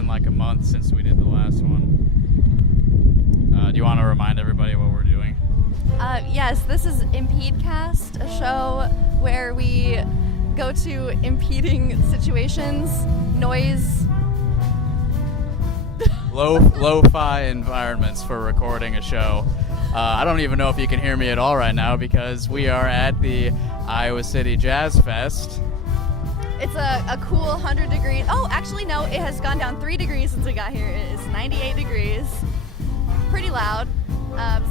been like a month since we did the last one. Do you want to remind everybody what we're doing? Yes, this is Impedecast, a show where we go to impeding situations, noise. Lo-fi environments for recording a show. I don't even know if you can hear me at all right now because we are at the Iowa City Jazz Fest. It's a cool 100 degrees. Oh, actually, no, it has gone down 3 degrees since we got here. It is 98 degrees. Pretty loud.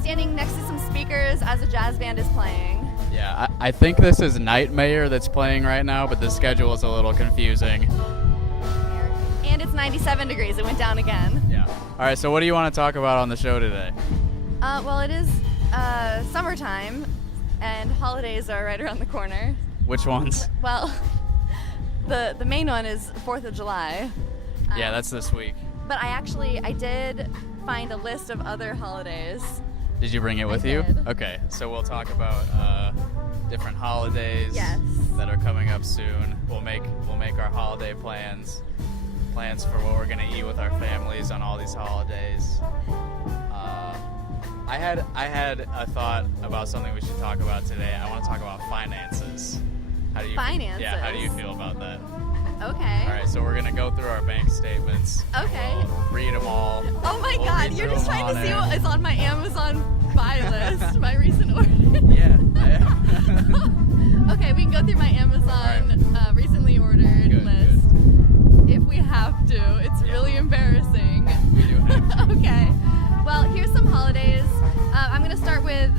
Standing next to some speakers as a jazz band is playing. Yeah, I think this is Nightmare that's playing right now, but the schedule is a little confusing. And it's 97 degrees. It went down again. Yeah. All right, so what do you want to talk about on the show today? Well, it is summertime, and holidays are right around the corner. Which ones? Well, the main one is 4th of July. Yeah, that's this week. But I did find a list of other holidays. Did you bring it with you? Did. Okay, so we'll talk about different holidays that are coming up soon. We'll make our holiday plans for what we're gonna eat with our families on all these holidays. I had a thought about something we should talk about today. I want to talk about finances. Finances? Yeah, how do you feel about that? Okay. All right, so we're gonna go through our bank statements. Okay. We'll read them all. Oh my God, you're just trying to see what is on my Amazon buy list, my recent order. Yeah, I am. Okay, we can go through my Amazon recently ordered list. Good. If we have to. It's really embarrassing. We do have to. Okay. Well, here's some holidays. I'm going to start with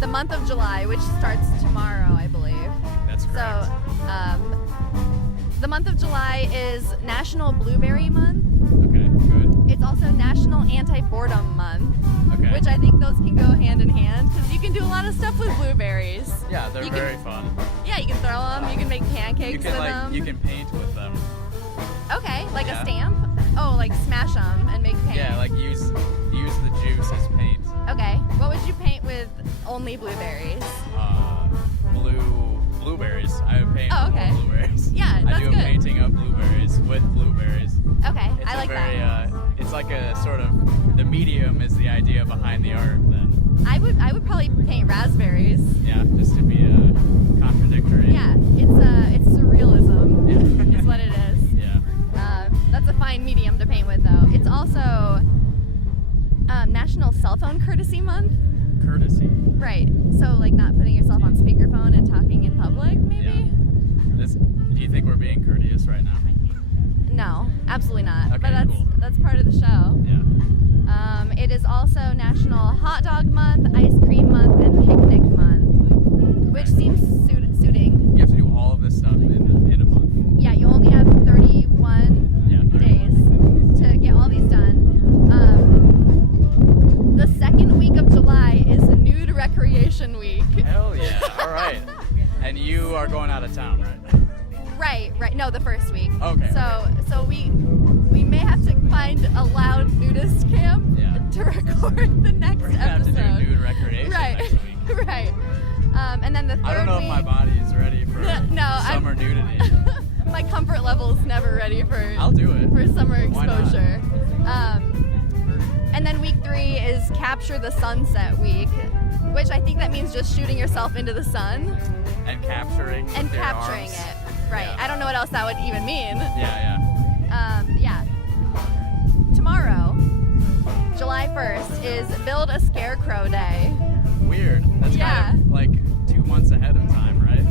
the month of July, which starts tomorrow, I believe. That's correct. So, the month of July is National Blueberry Month. Okay, good. It's also National Anti-Boredom Month, Okay. which I think those can go hand in hand because you can do a lot of stuff with blueberries. Yeah, they're very fun. Yeah, you can throw them. You can make pancakes with them. You can paint with them. Okay, like a stamp? Oh, like smash them and make paint. Yeah, like use the juice as paint. Okay, what would you paint with only blueberries? Blueberries. I would paint okay. blueberries. Yeah, that's I do good. a painting of blueberries with blueberries. Okay, It's I like that. It's like a sort of, the medium is the idea behind the art then. I would probably paint raspberries. Yeah, just to be contradictory. Yeah, it's surrealism Yeah. is what it is. Yeah. That's a fine medium to paint with though. It's also National Cell Phone Courtesy Month. Courtesy. Right. So like not putting yourself on speakerphone and talking in public, maybe? Yeah. Do you think we're being courteous right now? No, absolutely not. Okay, but cool. that's part of the show. Yeah. It is also National Hot Dog Month, Ice Cream Month, and Picnic Month, which seems suiting. You have to do all of this stuff in a month. Yeah, you only have 31 days to get all these done. The second week of July is Nude Recreation Week. Hell yeah! All right. And you are going out of town, right? Right. No, the first week. Okay. So we may have to find a loud nudist camp to record the next We're gonna episode. have to do nude recreation next week. Right. And then the third I don't know week, if my body is ready for summer nudity. my comfort level is never ready for. I'll do it. For summer Why not? exposure. And then week 3 is Capture the Sunset Week, which I think that means just shooting yourself into the sun. And capturing. And their capturing arms. it. Right. Yeah. I don't know what else that would even mean. Yeah. Yeah. Tomorrow, July 1st, is Build a Scarecrow Day. Weird. That's kind of like 2 months ahead of time, right?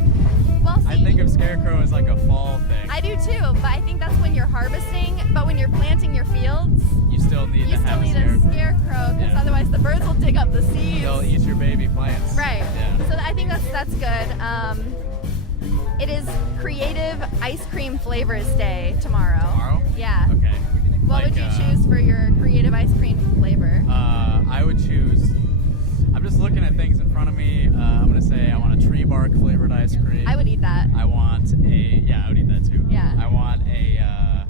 Well, see, I think of Scarecrow as like a fall thing. I do too, but I think that's when you're harvesting. But when you're planting your fields, You still need you to still have need a a Scarecrow. scarecrow because Yeah. otherwise the birds will dig up the seeds. They'll eat your baby plants. Right. Yeah. So I think that's good. It is Creative Ice Cream Flavors Day tomorrow. Tomorrow? Yeah. Okay. What would you choose for your creative ice cream flavor? I would choose. I'm just looking at things in front of me. I'm gonna say I want a tree bark flavored ice cream. I would eat that. I want I would eat that too. Yeah. I want a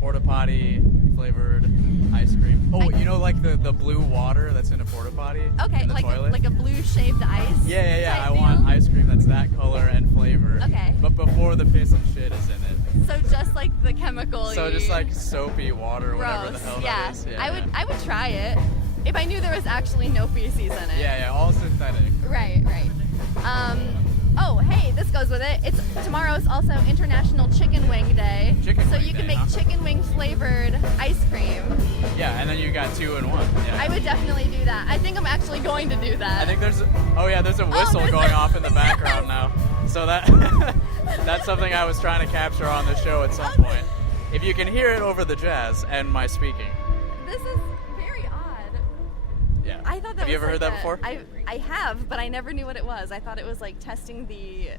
porta potty flavored ice cream. Oh, you know, like the blue water that's in a porta potty. Okay, in the toilet? like a blue shaved ice. Yeah. type I want deal? ice cream that's that color and flavor. Okay. But before the piss and shit is in it. So just like the chemical. So just like soapy water, whatever the Gross. hell Yeah. that is. Yeah, I would try it if I knew there was actually no feces in it. Yeah, all synthetic. Right. Oh, hey, this goes with it. Tomorrow's also International Chicken Wing Day. So you can make chicken wing flavored ice cream. Yeah, and then you got 2 in 1. Yeah. I would definitely do that. I think I'm actually going to do that. I think there's a whistle going off in the background now. So that's something I was trying to capture on the show at some point. If you can hear it over the jazz and my speaking. This is very odd. Yeah. I thought that have you ever heard that before? I have, but I never knew what it was. I thought it was like testing the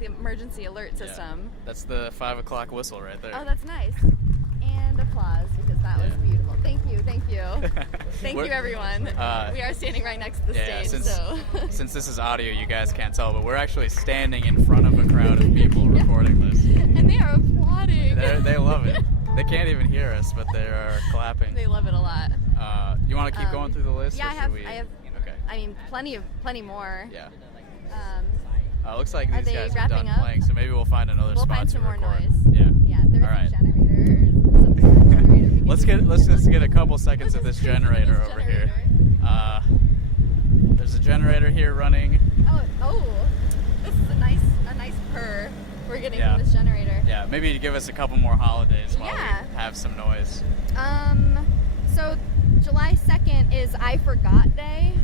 emergency alert system. Yeah. That's the 5 o'clock whistle right there. Oh, that's nice. And applause, because that was beautiful. Thank you. Thank you, everyone. We are standing right next to the stage. Since this is audio, you guys can't tell, but we're actually standing in front of a crowd of people recording this. And they are applauding. They love it. They can't even hear us, but they are clapping. They love it a lot. You want to keep going through the list? Yeah, I have. Okay. I mean, plenty more. Yeah. Looks like these guys are done up? playing, so maybe we'll find another spot find to some record. more noise. Yeah. Yeah, there's All right. a generator or some sort of generator. Let's just get a couple seconds of this generator over here. There's a generator here running. Oh, this is a nice purr we're getting from this generator. Yeah, maybe give us a couple more holidays while we have some noise. So July 2nd is I Forgot Day.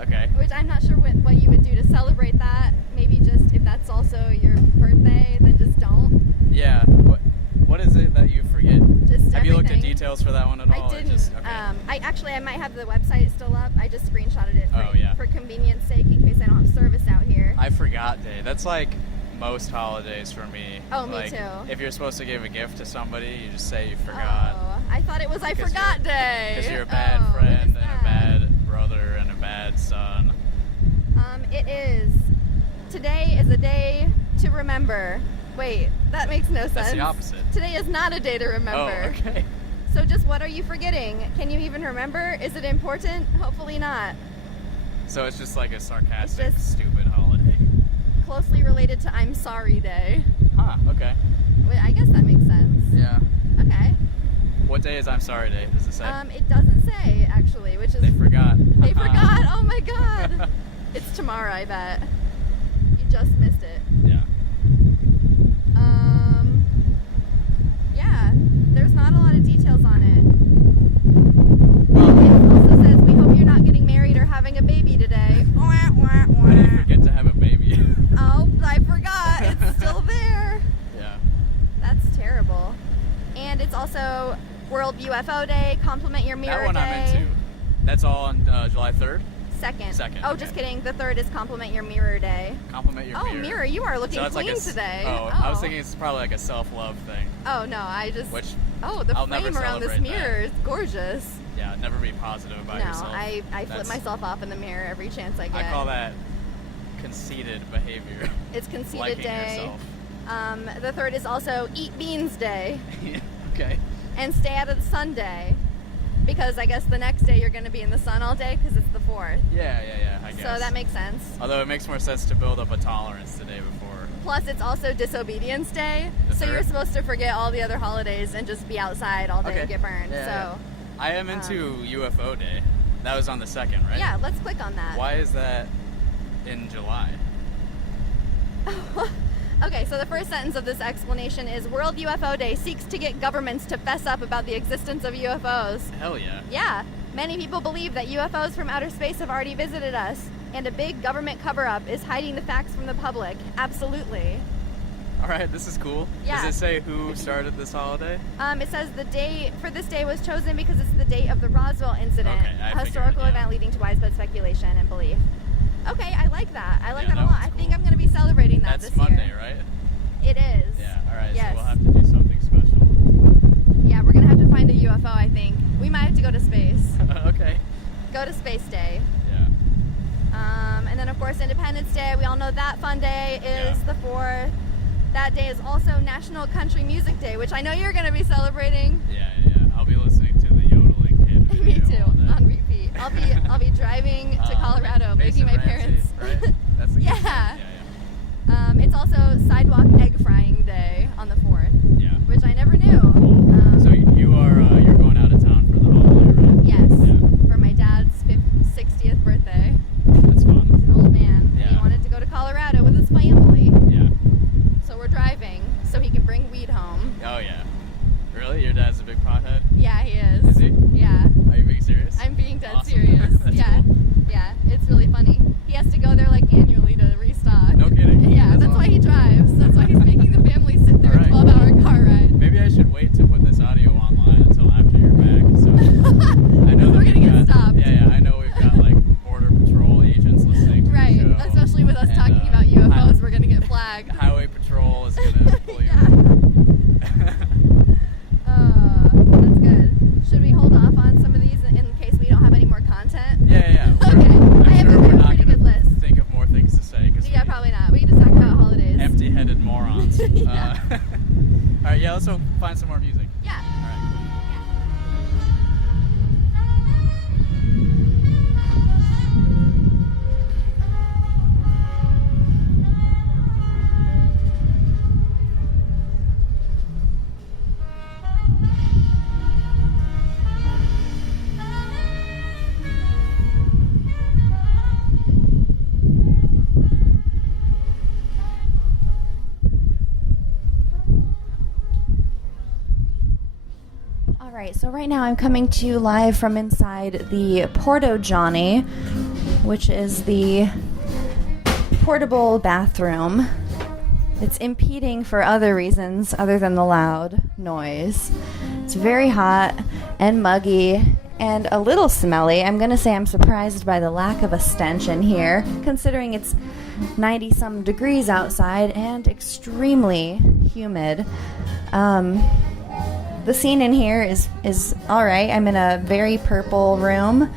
Okay. Which I'm not sure what you would do to celebrate that. Maybe just if that's also your birthday, then just don't. Yeah. What is it that you forget? Just have you looked at everything. details for that one at all? I didn't. Okay. I might have the website still up. I just screenshotted it for convenience sake in case I don't have service out here. I Forgot Day. That's like most holidays for me. Oh, like, me too. If you're supposed to give a gift to somebody, you just say you forgot. Oh, I thought it was I Forgot Day. Because you're a bad friend and a bad brother and a bad son. It is. Today is a day to remember. Wait, that makes no sense. That's the opposite. Today is not a day to remember. Oh, okay. So just what are you forgetting? Can you even remember? Is it important? Hopefully not. So it's just like a sarcastic, stupid holiday. Closely related to I'm Sorry Day. Huh, okay. Wait, I guess that makes sense. Yeah. Okay. What day is I'm Sorry Day? Does it say? It doesn't say, actually, which is... They forgot. They forgot? Oh my god. It's tomorrow, I bet. You just missed it. Yeah. Yeah, there's not a lot of details on it. It also says, we hope you're not getting married or having a baby today. I didn't forget to have a baby. Oh, I forgot. It's still there. Yeah. That's terrible. And it's also World UFO Day, Compliment Your Mirror Day. That one I'm into. That's all on July 3rd? Second. Oh, just kidding. The 3rd is Compliment Your Mirror Day. Compliment Your Mirror. Oh, mirror, you are looking clean today. I was thinking it's probably like a self-love thing. Oh, no, the I'll frame around this mirror is gorgeous. Yeah, never be positive about yourself. No, I flip myself off in the mirror every chance I get. I call that conceited behavior. It's Conceited Liking Day. Yourself. The 3rd is also Eat Beans Day. Okay. And Stay Out of the Sun Day. Because I guess the next day you're going to be in the sun all day because it's the 4th. Yeah, I guess. So that makes sense. Although it makes more sense to build up a tolerance the day before. Plus, it's also Disobedience Day. So you're supposed to forget all the other holidays and just be outside all day and get burned. Yeah. I am into UFO Day. That was on the 2nd, right? Yeah, let's click on that. Why is that in July? Okay, so the first sentence of this explanation is World UFO Day seeks to get governments to fess up about the existence of UFOs. Hell yeah. Yeah. Many people believe that UFOs from outer space have already visited us, and a big government cover-up is hiding the facts from the public. Absolutely. All right, this is cool. Yeah. Does it say who started this holiday? It says the date for this day was chosen because it's the date of the Roswell incident, a historical event leading to widespread speculation and belief. Okay, I like that. I like that a lot. I think I'm going to be celebrating that this year. That's Monday, right? It is. Yeah, all right, yes. So we'll have to do something special. Yeah, we're going to have to find a UFO, I think. We might have to go to space. Okay. Go to Space Day. Yeah. And then, of course, Independence Day. We all know that fun day is the 4th. That day is also National Country Music Day, which I know you're going to be celebrating. Yeah. I'll be listening to the yodeling kid. Me too, on repeat. I'll be driving to Colorado, making my parents. Right? That's the yeah. It's also Sidewalk Egg Frying Day on the 4th. Really? Your dad's a big pothead? Yeah, he is. Is he? Yeah. Are you being serious? I'm being dead Awesome. serious. That's Yeah. cool. Yeah, it's really funny. He has to go there like annually to restock. No kidding. Yeah, that's why he drives. That's why he's making the family sit through a 12-hour car ride. Maybe I should wait to put this audio online until after you're back. So I know that We're gonna get stopped. Yeah, I know we've got like Border Patrol agents listening to Right, the show. especially with us And, talking about UFOs, we're gonna get flagged. Highway Patrol is gonna pull you. Yeah. That's good. Should we hold off on some of these in case we don't have any more content? Yeah. Okay. I'm I have sure a we're not pretty gonna good list. think of more things to say because Yeah, probably not. We can just talk about holidays. empty-headed morons. Yeah. All right, yeah. Let's find some more music. Yeah. All right. All right, so right now I'm coming to you live from inside the Porto Johnny, which is the portable bathroom. It's impeding for other reasons other than the loud noise. It's very hot and muggy and a little smelly. I'm going to say I'm surprised by the lack of a stench in here, considering it's 90-some degrees outside and extremely humid. The scene in here is all right. I'm in a very purple room.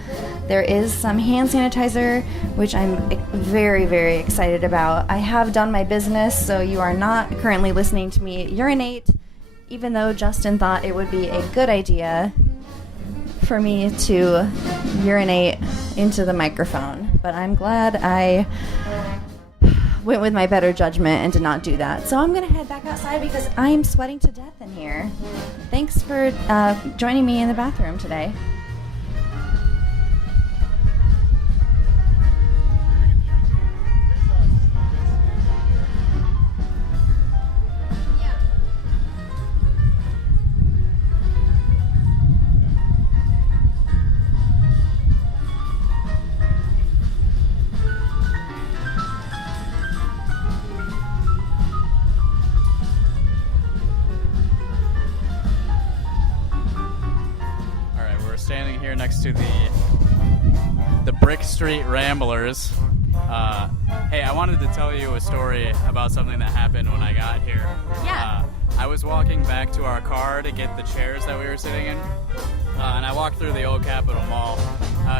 There is some hand sanitizer, which I'm very, very excited about. I have done my business, so you are not currently listening to me urinate, even though Justin thought it would be a good idea for me to urinate into the microphone. But I'm glad I went with my better judgment and did not do that. So I'm going to head back outside because I'm sweating to death in here. Thanks for joining me in the bathroom today. Standing here next to the Brick Street Ramblers. Hey, I wanted to tell you a story about something that happened when I got here. Yeah. I was walking back to our car to get the chairs that we were sitting in, and I walked through the old Capitol Mall.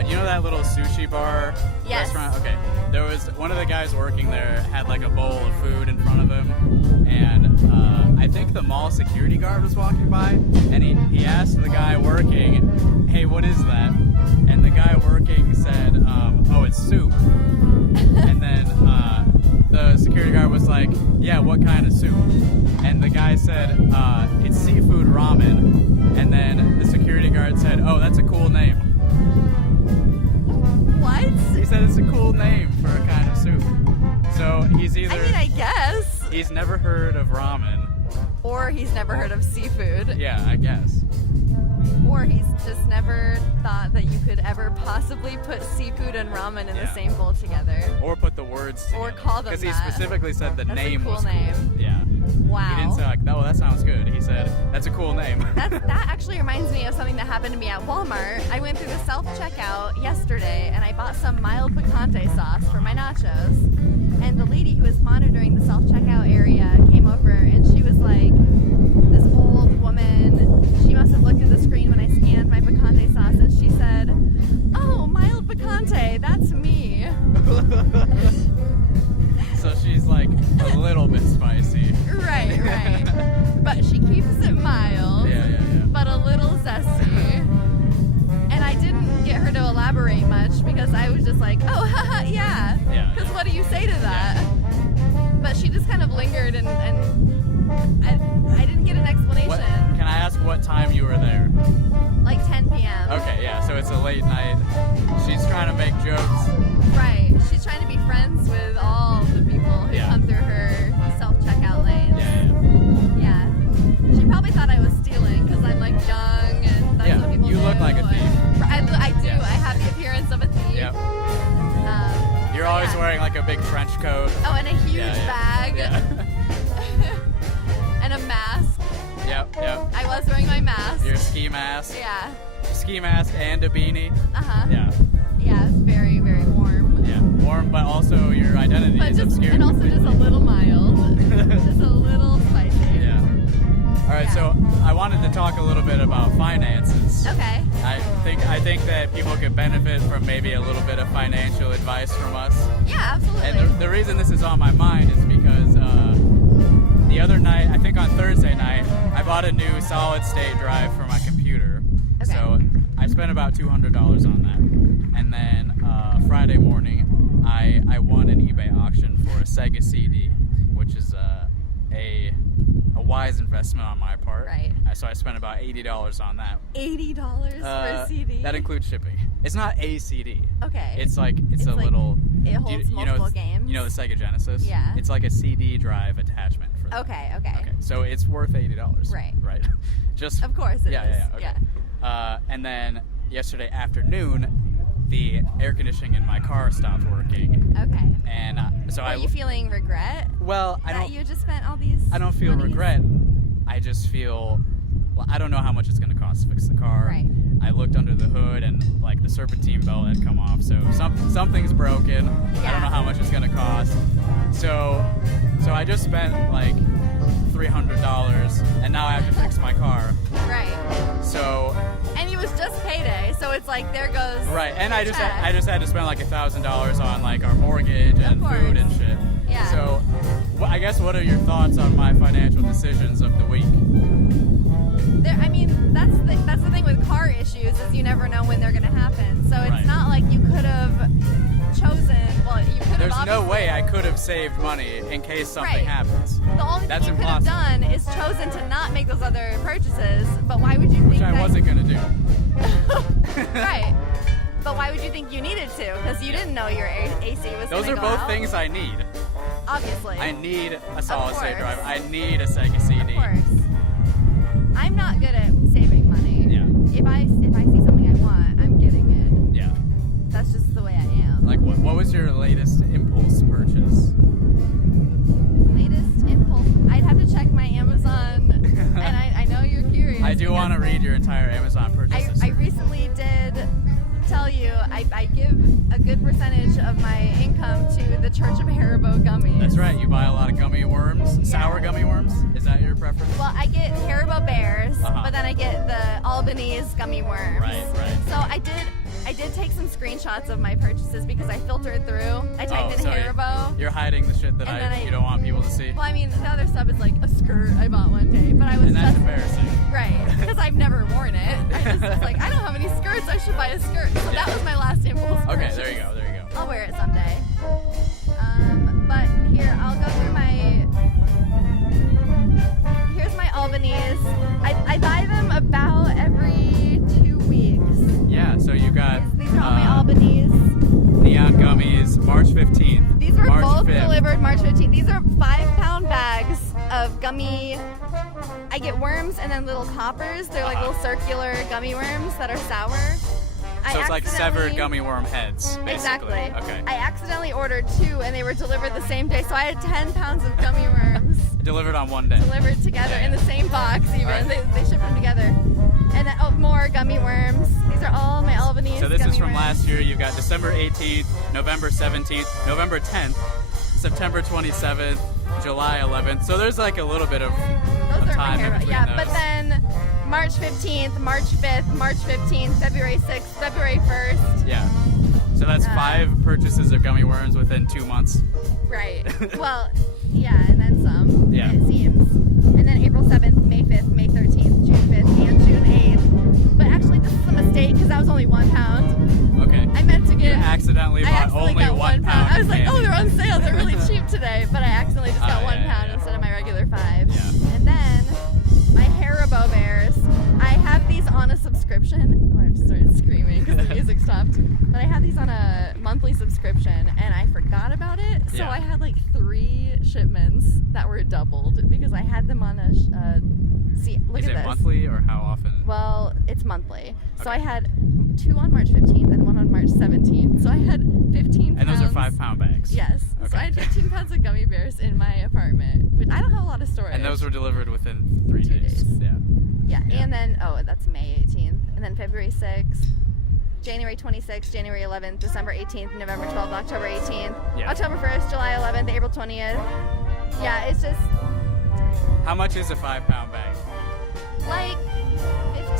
Do you know that little sushi bar restaurant? Okay. There was one of the guys working there had like a bowl of food in front of him, and I think the mall security guard was walking by, and he asked the guy working, "Hey, what is that?" And the guy working said, "Oh, it's soup." And then the security guard was like, "Yeah, what kind of soup?" And the guy said, "It's seafood ramen." And then the security guard said, "Oh, that's a cool name." What? He said it's a cool name for a kind of soup. So he's either... I guess. He's never heard of ramen. Or he's never heard of seafood. Yeah, I guess. Or he's just never thought that you could ever possibly put seafood and ramen in the same bowl together. Or put the words together. Or call them that. Because he specifically said the That's name a cool was name. cool. Yeah. Wow. He didn't say like, "Oh, that sounds good." He said, "That's a cool name." That actually reminds me of something that happened to me at Walmart. I went through the self-checkout yesterday and I bought some mild picante sauce for my nachos. And the lady who was monitoring the self-checkout area came over and she was like, this old woman, she must have looked at the screen when I scanned my picante sauce and she said, "Oh, mild picante, that's me." So she's like a little bit spicy. Right. But she keeps it mild. Yeah. But a little zesty. And I didn't get her to elaborate much because I was just like, "Oh, haha, yeah." Because what do you say to that? But she just kind of lingered and I didn't get an explanation. Can I ask what time you were there? Like 10 p.m. Okay, yeah, so it's a late night. She's trying to make jokes. Right. She's trying to be friends with all the people who come through her self-checkout lanes. Yeah. Yeah. She probably thought I was stealing because coat. Oh, and a huge bag. Yeah. And a mask. Yep. I was wearing my mask. Your ski mask. Yeah. Ski mask and a beanie. Uh-huh. Yeah. Yeah, it's very, very warm. Yeah, warm, but also your identity is obscured. And also just a little mild. Just a little spicy. Yeah. All right, so I wanted to talk a little bit about finances. Okay. I think that people could benefit from maybe a little bit of financial advice from us. Yeah, absolutely. And the reason this is on my mind is because the other night, I think on Thursday night, I bought a new solid-state drive for my computer. Okay. So I spent about $200 on that. And then Friday morning, I won an eBay auction for a Sega CD, which is a wise investment on my part. Right. So I spent about $80 on that. $80 for a CD? That includes shipping. It's not a CD. Okay. It's a like little. It holds multiple games. You know the Sega Genesis? Yeah. It's like a CD drive attachment for that. Okay. So it's worth $80. Right. Just. Of course it is. Yeah. Okay. And then yesterday afternoon, the air conditioning in my car stopped working. Okay. And so Are you feeling regret? Well, that you just spent all these. I don't feel monies? regret. I just feel. Well, I don't know how much it's going to cost to fix the car. Right. I looked under the hood and like the serpentine belt had come off, so something's broken. Yeah. I don't know how much it's going to cost. So I just spent like $300, and now I have to fix my car. Right. So. And it was just payday, so it's like there goes. Right, and I just check. had to spend like $1,000 on like our mortgage and food and shit. Yeah. So, I guess what are your thoughts on my financial decisions of the week? That's the thing with car issues is you never know when they're going to happen. So it's Right. not like you could have chosen. Well, you could have. There's no way I could have saved money in case something happens. The only That's thing you could have impossible. done is chosen to not make those other purchases. But why would you think Which I wasn't going to do. Right. But why would you think you needed to? Because you didn't know your AC was. Those are go both out. things I need. Obviously. I need a solid state course. drive. I need a Sega CD. Of course. I'm not good at saving money. Yeah. If I see something I want, I'm getting it. Yeah. That's just the way I am. Like what was your latest impulse purchase? Latest impulse. I'd have to check my Amazon, and I know you're curious. I do want to read your entire Amazon purchase. I recently did tell you I give a good percentage of my income to the Church of Haribo gummies. That's right. You buy a lot of gummy worms, sour gummy worms. Is that your preference? Well, I get Haribo bears, Uh-huh. but then I get the Albanese gummy worms. Right. So I did take some screenshots of my purchases because I filtered through. I typed in so Haribo. You're hiding the shit that And then you don't want people to see. Well, I mean, the other stuff is like a skirt I bought one day, but I was And that's just embarrassing. right because I've never worn it. I just was like, I don't have any skirts. I should buy a skirt. So that was my last impulse. Okay, purchase. there you go. I'll wear it someday. But here, I'll go through here's my Albanese. I buy them about every 2 weeks. Yeah, so you got These are all my Albanese. Neon Gummies, March 15th. These were March both 5th. delivered March 15th. These are 5-pound bags of gummy. I get worms and then little coppers. They're like little circular gummy worms that are sour. So it's like severed gummy worm heads, basically. Exactly. Okay. I accidentally ordered 2 and they were delivered the same day. So I had 10 pounds of gummy worms Delivered on one day. delivered together in the same box even. Right. They shipped them together. And then more gummy worms. These are all my Albanese So this gummy is from worms. last year. You've got December 18th, November 17th, November 10th, September 27th, July 11th. So there's like a little bit of Those are my time in hair. between Yeah, those. but then March 15th, March 5th, March 15th, February 6th, February 1st. Yeah. So that's 5 purchases of gummy worms within 2 months. Right. Well, yeah, and then some. Yeah. It seems. And then April 7th, May 5th, May 13th, June 5th, and June 8th. But actually, this is a mistake because that was only 1 pound. Okay. I meant to get. You accidentally bought accidentally only got 1 pound. I was like, of oh, they're on candy. sale. They're really cheap today. But I accidentally just got 1 pound instead of my regular 5. Yeah. And then my Haribo bears. I have these on a subscription. Oh, I just started screaming because the music stopped. But I had these on a monthly subscription, and I forgot about it. So Yeah. I had like 3 shipments that were doubled because I had them on a. See, look Is at it this. monthly or how often? Well, it's monthly. So Okay. I had 2 on March 15th and 1 on March 17th. So I had 15 pounds. And those are 5-pound bags. Yes. Okay. So I had 15 pounds of gummy bears in my apartment. Which I don't have a lot of storage. And those were delivered within 3 days. Yeah. Yeah. And then, that's May 18th. And then February 6th, January 26th, January 11th, December 18th, November 12th, October 18th, Yeah. October 1st, July 11th, April 20th. Yeah, it's just How much is a 5-pound bag? like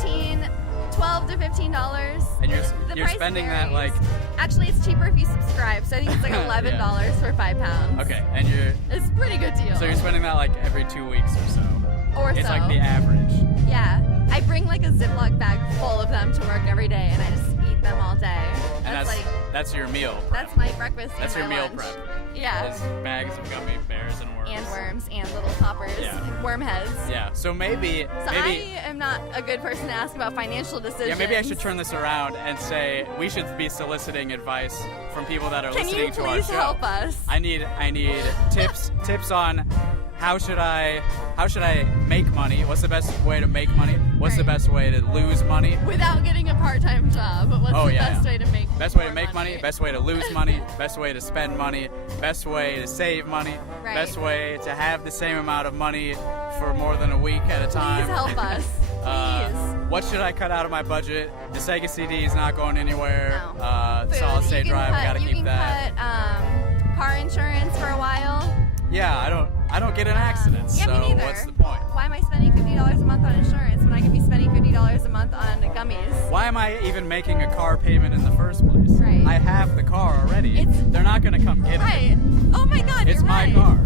$12 to $15. And The you're price spending that varies. like. Actually, it's cheaper if you subscribe. So I think it's like $11 for 5 pounds. Okay, and It's a pretty good deal. so you're spending that like every 2 weeks or so. Or It's so. like the average. Yeah. I bring like a Ziploc bag full of them to work every day, and I just eat them all day. And that's your meal prep. That's my breakfast. That's and your my meal lunch. prep. Yeah. Is bags of gummy bears and worms. And worms and little poppers, Yeah. worm heads. Yeah. So maybe So I am not a good person to ask about financial decisions. yeah, maybe I should turn this around and say we should be soliciting advice from people that are Can listening you to our please show. help us? I need tips on how should I make money? What's the best way to make money? What's the Right. best way to lose money? Without getting a part-time job, what's the best way to make Best way to more make money, best way to lose money, best way to spend money, best way to save money, Right. best way to have the same amount of money for more than a week at a time. Please help us. Please. What should I cut out of my budget? The Sega CD is not going anywhere. No. Food. Solid state You can drive, cut- gotta you keep can that. cut car insurance for a while. Yeah, I don't get in accidents, Yeah, so me neither. what's the point? Why am I spending $50 a month on insurance when I could be spending $50 a month on gummies? Why am I even making a car payment in the first place? Right. I have the car already. They're not gonna come get it. Right. Oh my God, It's you're my right. car.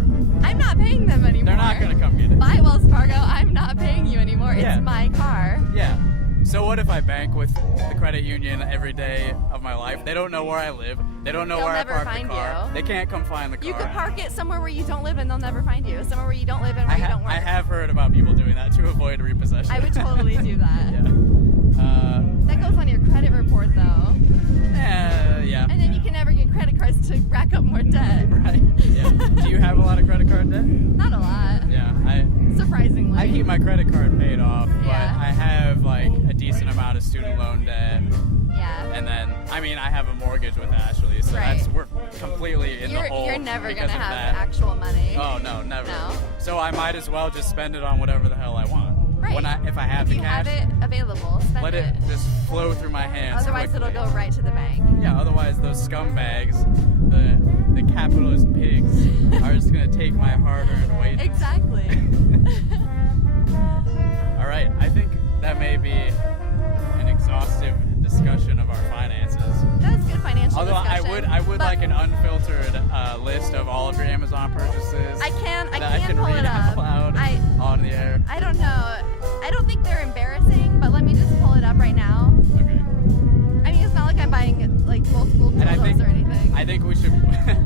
I'm not paying them anymore. They're not gonna come get it. Bye, Wells Fargo. I'm not paying you anymore. Yeah. It's my car. Yeah. So what if I bank with the credit union every day of my life? They don't know where I live. They don't know They'll where never I park find the car. you. They can't come find the car. You could park it somewhere where you don't live and they'll never find you. Somewhere where you don't live and where you don't work. I have heard about people doing that to avoid repossession. I would totally do that. Yeah. That goes on your credit report though. Yeah. And then you can never get credit cards to rack up more debt. Right. Yeah. Do you have a lot of credit card debt? Not a lot. Yeah. Surprisingly. I keep my credit card paid off, but Yeah. I have like a decent amount of student loan debt. Yeah. And then, I have a mortgage with Ashley, so Right. we're completely in the hole. You're never because gonna of have that. actual money. Oh no, never. No. So I might as well just spend it on whatever the hell I want. Right. If I have if the you cash, have it available, spend let it just flow through my hands. Otherwise, quickly. it'll go right to the bank. Yeah. Otherwise, those scumbags, the capitalist pigs, are just gonna take my hard-earned wages. Exactly. All right. I think that may be an exhaustive discussion of our finances. That was good financial Although discussion. I would but like an unfiltered list of all of your Amazon purchases. I can pull pull it up. Loud on the air. I don't know. I don't think they're embarrassing, but let me just pull it up right now. Okay. I mean, it's not like I'm buying like multiple And I dildos think or anything. I think we should.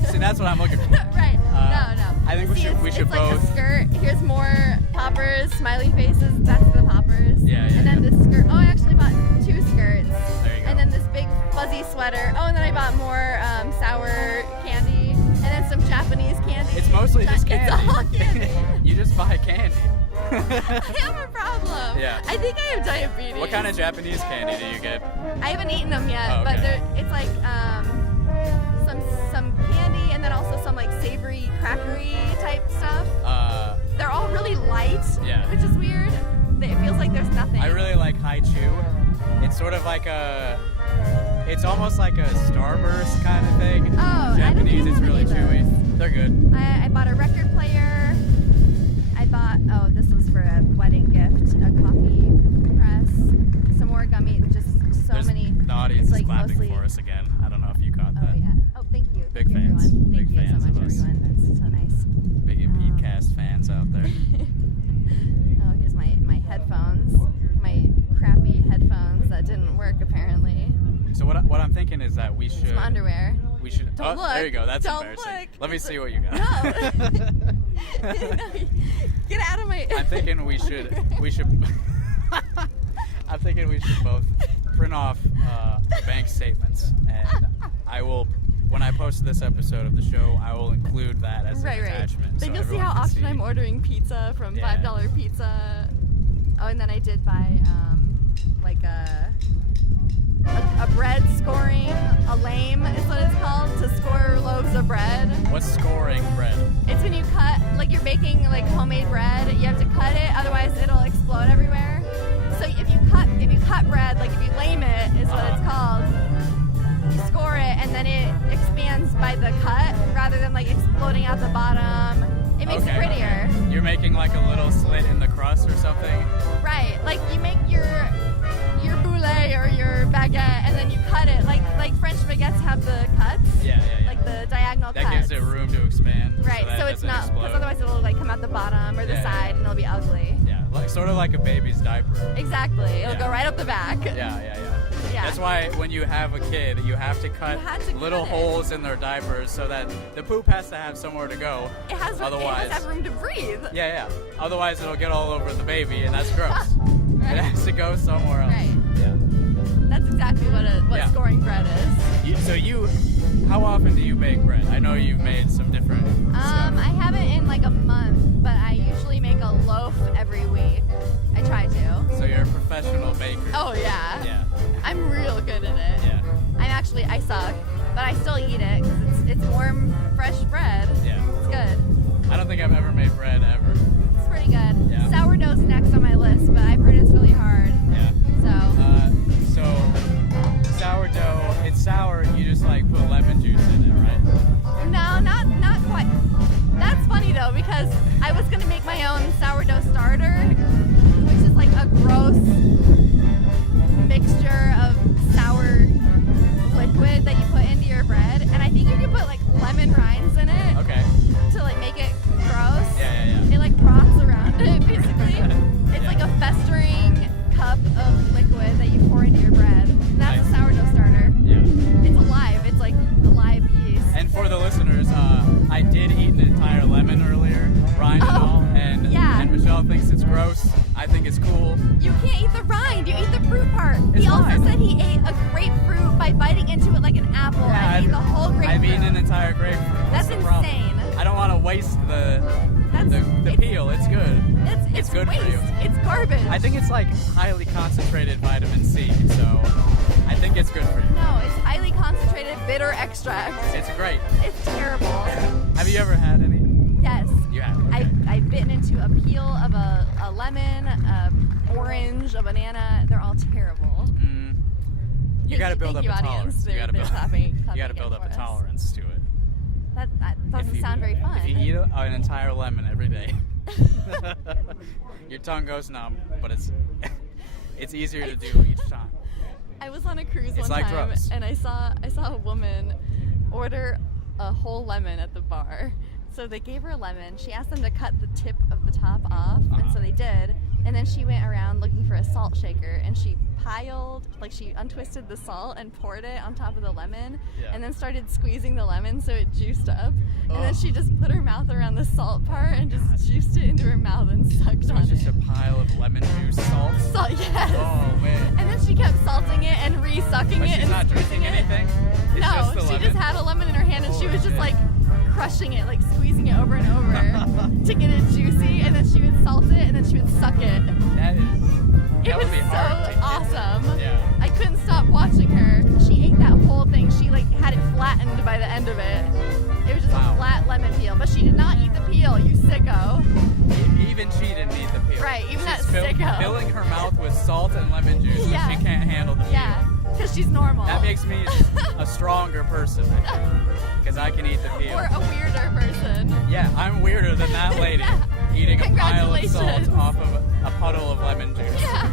See, that's what I'm looking for. Right. No. I think we should it's both. like a skirt. Here's more poppers, smiley faces. That's the poppers. Yeah. And then this skirt. Oh, I actually bought 2 skirts. There you go. And then this big fuzzy sweater. Oh, and then I bought more sour candy. And then some Japanese candy. It's mostly just candy. It's all candy. You just buy candy. I have a problem. Yeah. I think I have diabetes. What kind of Japanese candy do you get? I haven't eaten them yet, Oh, but okay. it's like some candy and then also some like savory, crackery type stuff. They're all really light, Yeah. which is weird. It feels like there's nothing. I really like High Chew. It's sort of like it's almost like a Starburst kind of thing. Oh, I don't Japanese, think I it's have really any of chewy. those. They're good. I bought a record player. I bought, this was for a wedding gift, a coffee press, some origami, just so There's, many. The audience It's is like clapping mostly- for us again. I don't know if you caught Oh, that. yeah. Oh, thank you. Big Thank you, fans. everyone. Big Thank you fans so of much, us. everyone. That's so nice. Big impedecast fans out there. Oh, here's my headphones. My crappy headphones that didn't work, apparently. So what I'm thinking is that we should. Some underwear. We should. Don't look. There you go. That's Don't embarrassing. look. Let me see what you got. No. Get out of my. I'm thinking we should. I'm thinking we should both print off bank statements, and I will. When I post this episode of the show, I will include that as an attachment. Then so you'll see everyone how can often I'm ordering pizza from Yeah. $5 pizza. Oh, and then I did buy like a bread scoring, a lame is what it's called, to score loaves of bread. What's scoring bread? It's when you cut, like you're baking like homemade bread, you have to cut it, otherwise it'll explode everywhere. So if you cut bread, like if you lame it is what it's called, you score it and then it expands by the cut rather than like exploding out the bottom. It makes it prettier. Okay. You're making like a little slit in the crust or something? Right, like you make your boulet or your baguette and then you cut it like French baguettes have the cuts. Yeah. Like the diagonal cuts. That gives it room to expand. Right, so it's not, because otherwise it'll like come out the bottom or the side and it'll be ugly. Yeah, like sort of like a baby's diaper. Exactly, it'll go right up the back. Yeah. That's why when you have a kid, you have to cut little holes in their diapers so that the poop has to have somewhere to go. It has to have room to breathe. Yeah. Otherwise, it'll get all over the baby, and that's gross. Right. It has to go somewhere else. Right. Yeah. That's exactly what scoring bread is. How often do you bake bread? I know you've made some different stuff. I haven't in like a month, but I usually make a loaf every week. I try to. So you're a professional baker. Oh yeah. Yeah. I'm real good at it. Yeah. I suck, but I still eat it because it's warm, fresh bread. Yeah. It's good. I don't think I've ever made bread ever. It's pretty good. Yeah. Sourdough's next on my list, but I've heard it's really hard. Yeah. So. Sourdough, it's sour, you just like put lemon juice in it, right? No, not quite. That's funny though, because I was gonna make my own sourdough starter, which is like a gross mixture of sour liquid that you put into your bread, and I think you can put like lemon rinds in it. Okay. To like make it gross. Yeah. It like rots around it basically. It's like a festering cup of liquid that you pour into your bread. And that's a sourdough starter. Yeah. It's alive. It's like alive yeast. And for the listeners, I did eat an entire lemon earlier, rind and all, and Michelle thinks it's gross. I think it's cool. You can't eat the rind. You eat the fruit part. It's he also fine. said he ate a grapefruit by biting into it like an apple. Yeah, I ate the whole grapefruit. I've eaten an entire grapefruit. That's the problem? insane. I don't want to waste the peel. It's good. It's good waste. for you. It's garbage. I think it's like highly concentrated vitamin C, so I think it's good for you. No, it's highly concentrated bitter extract. It's great. It's terrible. Have you ever had any? Yes. You have. Okay. I've bitten into a peel of a lemon, a orange, a banana. They're all terrible. You got to build up a tolerance. You got to build up a tolerance to it. That doesn't sound very fun. If you eat an entire lemon every day, your tongue goes numb, but it's easier to do each time. I was on a cruise It's one like time, drugs. and I saw a woman order a whole lemon at the bar. So they gave her a lemon. She asked them to cut the tip of the top off, and so they did. And then she went around looking for a salt shaker, and she she untwisted the salt and poured it on top of the lemon, and then started squeezing the lemon so it juiced up. And then she just put her mouth around the salt part and just juiced it into her mouth and sucked on it. So it's just a pile of lemon juice salt? Salt, yes. Oh, man. And then she kept salting it and re-sucking it. She's not drinking anything? No, she just had a lemon in her hand, and she was just like crushing it, like squeezing it over and over to get it juicy, and then she would salt it, and then she would suck it. It was so awesome. Yeah. I couldn't stop watching her. She ate that whole thing. She like had it flattened by the end of it. It was just a flat lemon peel, but she did not eat the peel, you sicko. Even she didn't eat the peel. Right, even She's that sicko. Filling her mouth with salt and lemon juice, but she can't handle the peel. Yeah, because she's normal. That makes me a stronger person, I think, because I can eat the peel. Or a weirder person. Yeah, I'm weirder than that lady eating a pile of salt off of a puddle of lemon juice. Yeah.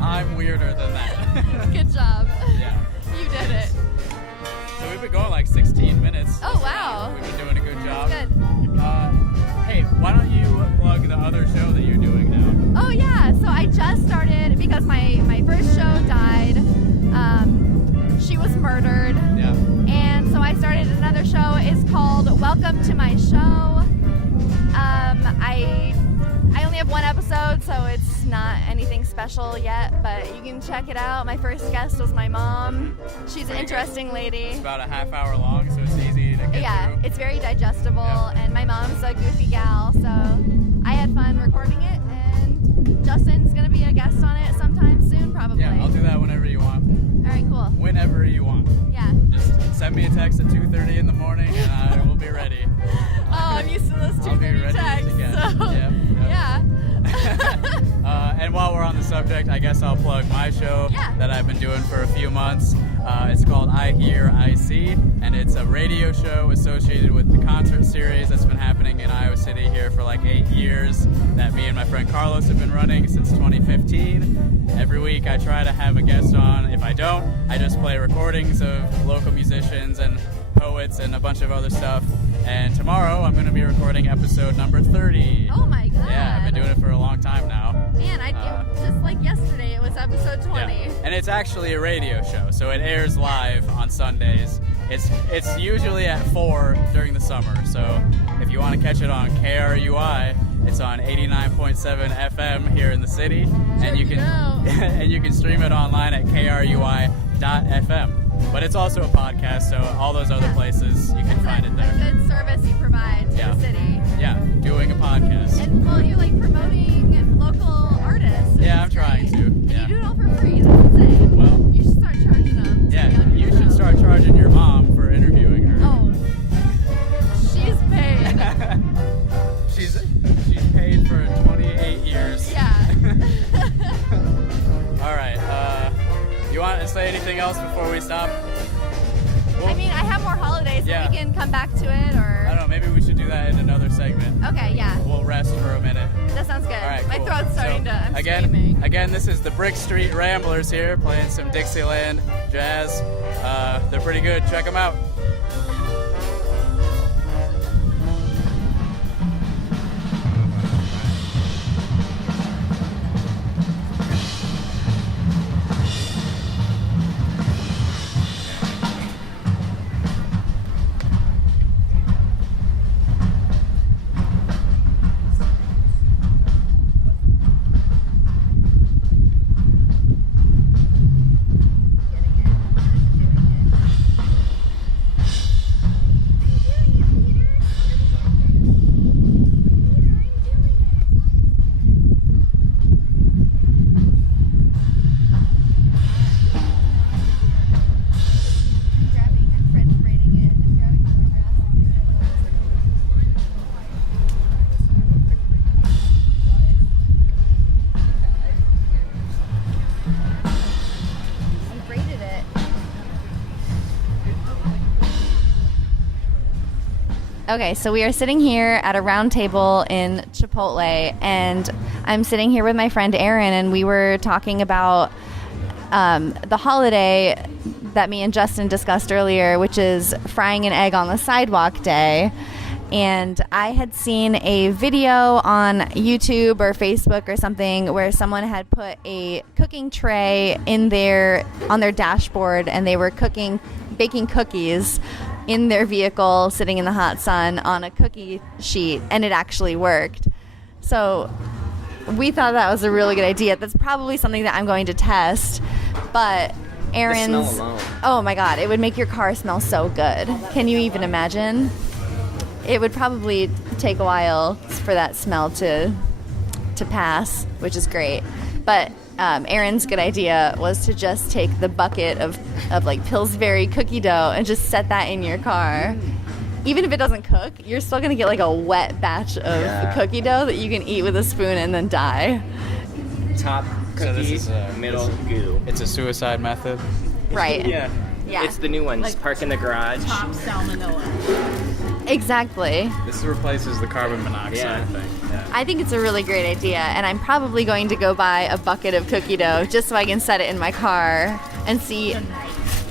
I'm weirder than that. Good job. Yeah. You did it. So we've been going like 16 minutes. Oh, wow. We've been doing a good job. Good. Hey, why don't you plug the other show that you're doing now? Oh, yeah. So I just started because my first show died. She was murdered. Yeah. And so I started another show. It's called Welcome to My Show. I only have one episode, so it's not anything special yet, but you can check it out. My first guest was my mom. She's an interesting lady. It's about a half hour long, so it's easy to get through. It's very digestible, and my mom's a goofy gal, so I had fun recording it, and Justin's going to be a guest on it sometime soon, Send me a text at 2:30 in the morning, and I will be ready. Oh, I'm used to those 2:30 texts. So, Yep. yeah. And while we're on the subject, I guess I'll plug my show that I've been doing for a few months. It's called I Hear, I See, and it's a radio show associated with the concert series that's been happening in Iowa City here for like 8 years that me and my friend Carlos have been running since 2015. Every week I try to have a guest on. If I don't, I just play recordings of local musicians and poets and a bunch of other stuff. And tomorrow I'm going to be recording episode number 30. Oh my god. Yeah, I've been doing it for a long time now. Man, just like yesterday, it was episode 20. Yeah. And it's actually a radio show, so it airs live on Sundays. It's usually at 4 during the summer, so if you want to catch it on KRUI, it's on 89.7 FM here in the city, and you can stream it online at krui.fm. But it's also a podcast, so all those other places you can find it there. A good service you provide to the city. Yeah, doing a podcast. And well, you're like promoting local artists. Yeah, I'm trying to. And Yeah. you do it all for free. That's insane. Well, you should start charging them. Yeah, you should start charging your mom for interviewing her. Oh, she's paid. She's paid for 28 years. Yeah. All right. You want to say anything else before we stop? I mean, I have more holidays, so we can come back to it, or... I don't know, maybe we should do that in another segment. Okay, yeah. We'll rest for a minute. That sounds good. All right, My cool. throat's starting to... I'm screaming. Again, this is the Brick Street Ramblers here, playing some Dixieland jazz. They're pretty good. Check them out. Okay, so we are sitting here at a round table in Chipotle, and I'm sitting here with my friend Erin, and we were talking about the holiday that me and Justin discussed earlier, which is frying an egg on the sidewalk day. And I had seen a video on YouTube or Facebook or something where someone had put a cooking tray on their dashboard, and they were baking cookies in their vehicle, sitting in the hot sun on a cookie sheet, and it actually worked. So we thought that was a really good idea. That's probably something that I'm going to test. But Erin's... The smell alone. Oh my god, it would make your car smell so good. Can you even imagine? It would probably take a while for that smell to pass, which is great. But Erin's good idea was to just take the bucket of like Pillsbury cookie dough and just set that in your car. Even if it doesn't cook, you're still going to get like a wet batch of cookie dough that you can eat with a spoon and then die. Top cookie, middle goo. It's a suicide method. Right. Yeah. It's the new one. Just park in the garage. Top salmonella. Exactly. This replaces the carbon monoxide thing. Yeah. I think it's a really great idea, and I'm probably going to go buy a bucket of cookie dough just so I can set it in my car and see.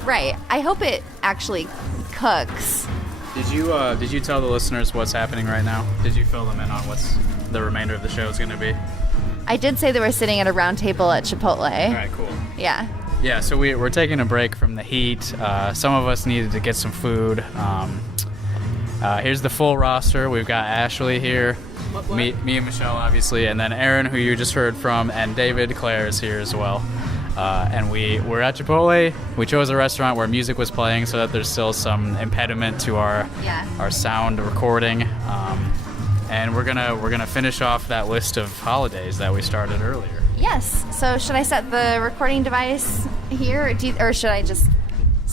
Right. I hope it actually cooks. Did you tell the listeners what's happening right now? Did you fill them in on what's the remainder of the show is going to be? I did say that we're sitting at a round table at Chipotle. All right, cool. Yeah. Yeah, so we're taking a break from the heat. Some of us needed to get some food. Here's the full roster. We've got Ashley here, me and Michelle, obviously, and then Erin, who you just heard from, and David Clare is here as well. And we're at Chipotle. We chose a restaurant where music was playing so that there's still some impediment to our sound recording. And we're gonna finish off that list of holidays that we started earlier. Yes. So should I set the recording device here, or should I just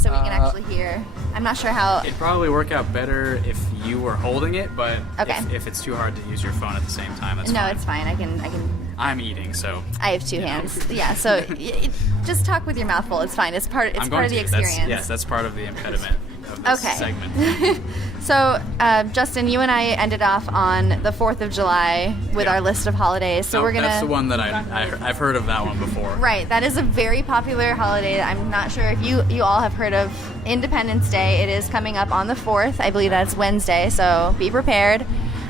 so we can actually hear. I'm not sure how. It'd probably work out better if you were holding it, but Okay. if it's too hard to use your phone at the same time, that's fine. It's fine. I can. I'm eating, so I have two hands. Yeah. So just talk with your mouth full. It's fine. It's part of the experience. That's part of the impediment of this segment. So, Justin, you and I ended off on the 4th of July with our list of holidays. So we're gonna. That's the one that I've heard of that one before. Right. That is a very popular holiday. I'm not sure if you all have heard of Independence Day. It is coming up on the 4th. I believe that's Wednesday. So be prepared.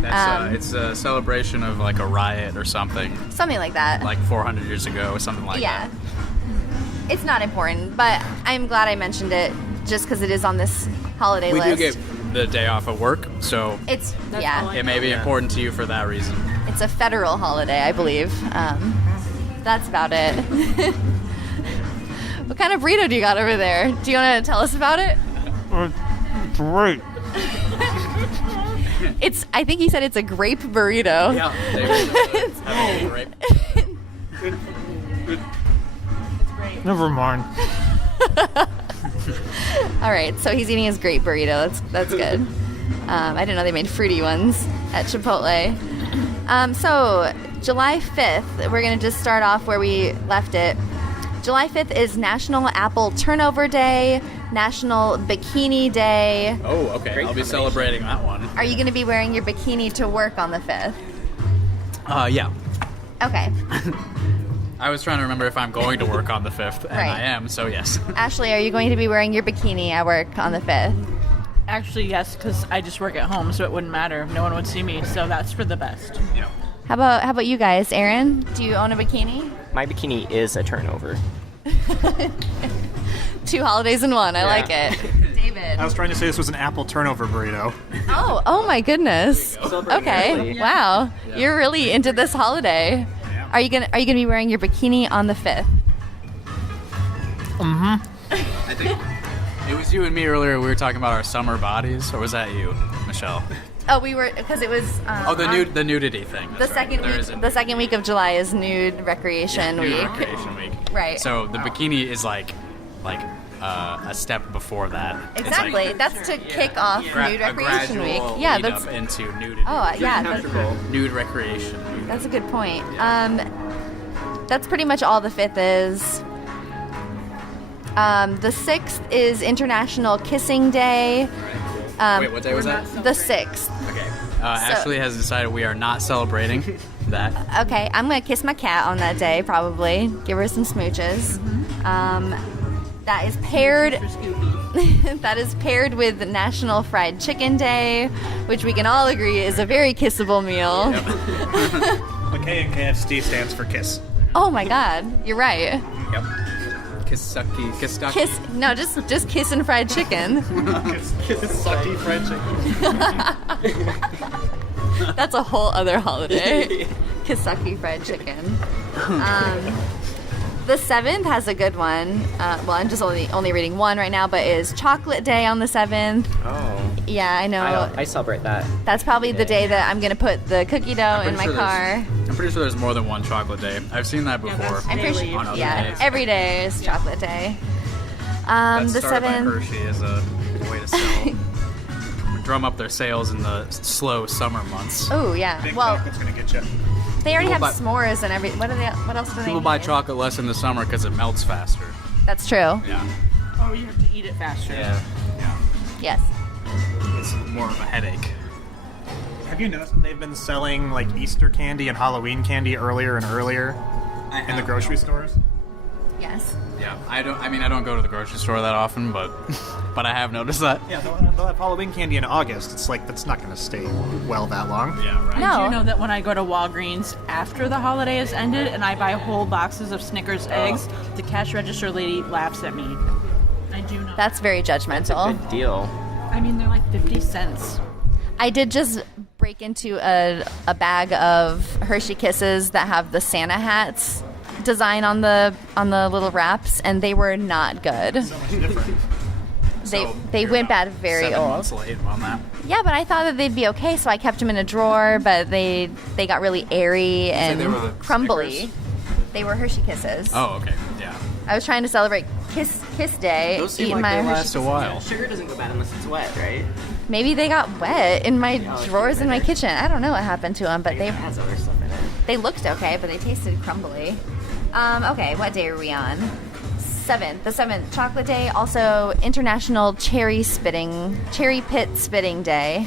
It's a celebration of like a riot or something. Something like that. Like 400 years ago or something like that. Yeah. It's not important, but I'm glad I mentioned it just because it is on this holiday list. We do get the day off of work, so it may be important to you for that reason. It's a federal holiday, I believe. That's about it. What kind of burrito do you got over there? Do you want to tell us about it? Great. I think he said it's a grape burrito. Yeah, it's having a grape. Never mind. All right, so he's eating his grape burrito. That's good. I didn't know they made fruity ones at Chipotle. So July 5th, we're going to just start off where we left it. July 5th is National Apple Turnover Day, National Bikini Day. Oh, okay. I'll be celebrating that one. Are you going to be wearing your bikini to work on the 5th? Yeah. Okay. I was trying to remember if I'm going to work on the 5th, and Right. I am, so yes. Ashley, are you going to be wearing your bikini at work on the 5th? Actually, yes, because I just work at home, so it wouldn't matter. No one would see me, so that's for the best. Yeah. How about you guys? Aaron, do you own a bikini? My bikini is a turnover. 2 holidays in one. I like it. David. I was trying to say this was an apple turnover burrito. Oh my goodness. Celebrating Okay. early. Wow. You're really into this holiday. Yeah. Are you gonna be wearing your bikini on the 5th? I think it was you and me earlier. We were talking about our summer bodies, or was that you, Michelle? Oh, we were because it was. The nudity thing. The second week of July is nude recreation Nude week. Recreation week. Right. So the bikini is like a step before that. It's Exactly. like That's to kick off nude a recreation week. gradual Yeah, lead that's. up into nudity. Oh, yeah. Nude recreation week. That's a good point. That's pretty much all the 5th is. The 6th is International Kissing Day. Wait, what day was that? The 6th. Okay. Ashley has decided we are not celebrating that. Okay, I'm gonna kiss my cat on that day, probably. Give her some smooches. That is paired. That is paired with National Fried Chicken Day, which we can all agree is a very kissable meal. The K in KFC stands for kiss. Oh my God, you're right. Yep. Kiss-sucky. Kiss? No, just kiss and fried chicken. Kiss sucky fried chicken. That's a whole other holiday. Kentucky Fried Chicken. The 7th has a good one. Well, I'm just only reading one right now, but is Chocolate Day on the 7th. Oh. Yeah, I know. I celebrate that. That's probably the day that I'm going to put the cookie dough in my car. I'm pretty sure there's more than one chocolate day. I've seen that before. I'm pretty sure. on other Yeah, days. every day is Chocolate Day. That The started by 7th. Hershey as a way to sell, drum up their sales in the slow summer months. Oh yeah. Big Well, chocolate's gonna get you. they already have People s'mores and every. What else do they? People buy need? chocolate less in the summer because it melts faster. That's true. Yeah. Oh, you have to eat it faster. Yeah. Yes. It's more of a headache. Have you noticed that they've been selling like Easter candy and Halloween candy earlier and earlier in the grocery stores? Yes. Yeah. I don't go to the grocery store that often, but I have noticed that. Yeah, they'll have Halloween candy in August. It's like that's not going to stay well that long. Yeah, right. No. I do know that when I go to Walgreens after the holiday has ended and I buy whole boxes of Snickers eggs, the cash register lady laughs at me. I do know. That's very judgmental. Good deal. I mean, they're like 50 cents. I did just break into a bag of Hershey Kisses that have the Santa hats design on the little wraps, and they were not good. So much different. They you're went about bad very 7 old. months late on that. Yeah, but I thought that they'd be okay, so I kept them in a drawer. But they got really airy and they were the crumbly. Snickers? They were Hershey Kisses. Oh, okay. Yeah. I was trying to celebrate Kiss Day. Those seem eating like my they Hershey last a while. Sugar doesn't go bad unless it's wet, right? Maybe they got wet in my Oh, drawers in my better. kitchen. I don't know what happened to them, but It they has other stuff in it. they looked okay, but they tasted crumbly. Okay, what day are we on? 7th. The 7th, Chocolate Day. Also, International Cherry Pit Spitting Day.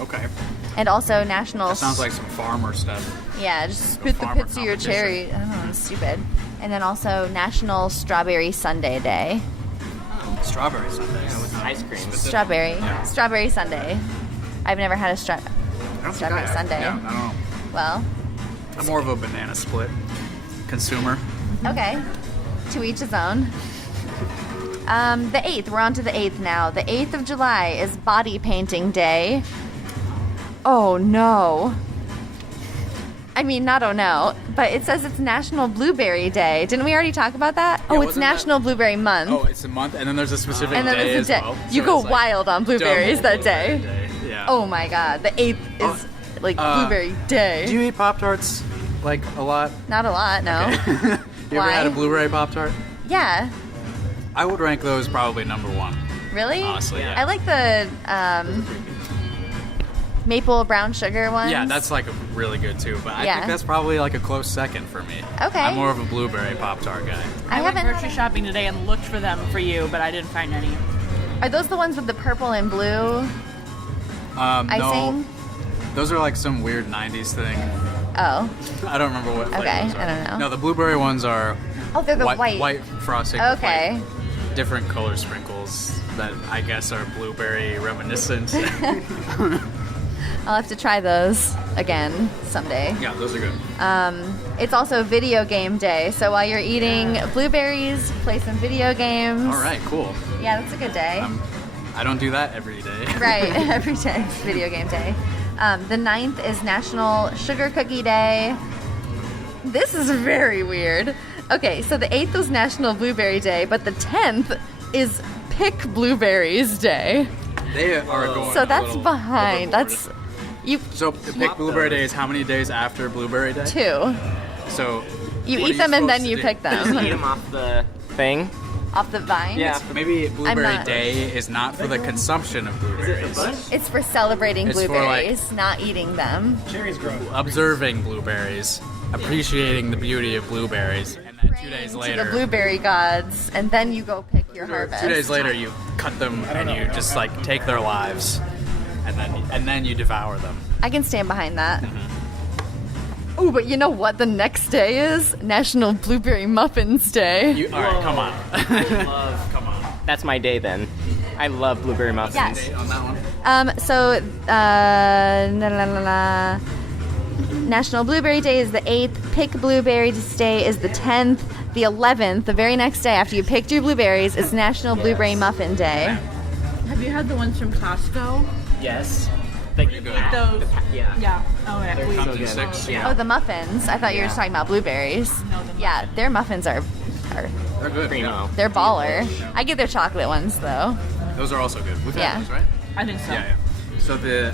Okay. And also National... That sounds like some farmer stuff. Yeah, just spit the farmer pits of your competition. cherry. I don't know, it's stupid. And then also National Strawberry Sundae Day. Strawberry sundaes. Yeah, with ice cream. Strawberry Sundae. I've never had a strawberry sundae. Yeah, I don't know. Well, I'm more of a banana split consumer. okay. To each his own. The 8th. We're on to the 8th now. The 8th of July is Body Painting Day. Oh, no. I mean, not oh no, but it says it's National Blueberry Day. Didn't we already talk about that? Yeah, Oh, it's wasn't that- National Blueberry Month. Oh, it's a month, and then there's a specific and then day there's a as day. well. You So go it's like wild on blueberries double that day. Blueberry Yeah. Oh my god. The 8th is like Blueberry Day. Do you eat Pop-Tarts, like, a lot? Not a lot, no. You ever had a blueberry Pop-Tart? Yeah. I would rank those probably number 1. Really? Honestly, yeah. I like the maple brown sugar ones. Yeah, that's like really good too, but I Yeah. think that's probably like a close second for me. Okay. I'm more of a blueberry Pop-Tart guy. I I went haven't. grocery shopping today and looked for them for you, but I didn't find any. Are those the ones with the purple and blue No, icing? those are like some weird 90s thing. Oh. I don't remember what flavors Okay, are. I don't know. No, the blueberry ones are Oh, they're the white. white frosting. with, Okay. like, different color sprinkles that I guess are blueberry reminiscent. I'll have to try those again someday. Yeah, those are good. It's also Video Game Day, so while you're eating blueberries, play some video games. All right, cool. Yeah, that's a good day. I don't do that every day. Right, every day it's Video Game Day. The 9th is National Sugar Cookie Day. This is very weird. Okay, so the 8th was National Blueberry Day, but the 10th is Pick Blueberries Day. They are going. So a that's little behind. overboard. That's you So the Pick Blueberry Day is how many days after Blueberry Day? 2. So You what eat are them and supposed then to you do? pick Eat them them off the thing. off the vine. Yeah. Maybe Blueberry not- Day is not for the consumption of blueberries. It's for celebrating It's for, blueberries, not eating them. Cherries grow. Observing blueberries, appreciating the beauty of blueberries, and then 2 days To the later, blueberry gods, and then you go pick your harvest. 2 days later, you cut them and you just like take their lives, and then you devour them. I can stand behind that. Mm-hmm. Oh, but you know what the next day is? National Blueberry Muffins Day. All right, come on. Come on. That's my day then. I love blueberry muffins. Yes. On that one. So, National Blueberry Day is the 8th. Pick Blueberries Day is the 10th. The 11th, the very next day after you picked your blueberries, is National Blueberry Muffin Day. Have you had the ones from Costco? Yes. Like, Pretty good. Those. yeah. Yeah. Oh yeah. They're We, Comes in good. 6. Yeah. Oh, the muffins. I thought you were just talking about blueberries. No, the Yeah, their muffins are They're good. Primo. they're baller. I get their chocolate ones though. Those are also good. We've Yeah. had those, right? I think so. Yeah, yeah. So the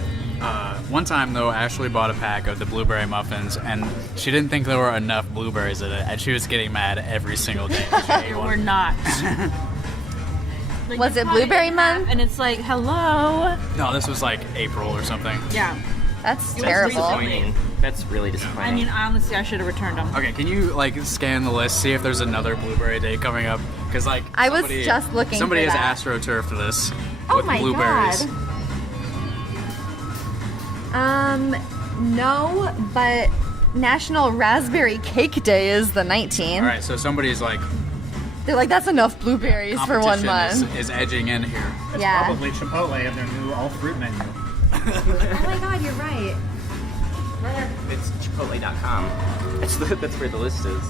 one time though, Ashley bought a pack of the blueberry muffins, and she didn't think there were enough blueberries in it, and she was getting mad every single day. She ate We're one. not. Like, Was you it cut blueberry in half, month? And it's like, hello. No, this was like April or something. Yeah. That's That's terrible. disappointing. That's really disappointing. I mean, honestly, I should have returned them. Okay, can you like scan the list, see if there's another blueberry day coming up? Because like I was just looking Somebody for has that. astroturfed this Oh with my blueberries. god. No, but National Raspberry Cake Day is the 19th. All right, so somebody's like They're like, that's enough blueberries for 1 competition month. is edging in here. It's Yeah. probably Chipotle and their new all fruit menu. Oh my god, you're right. It's Chipotle.com. That's where the list is.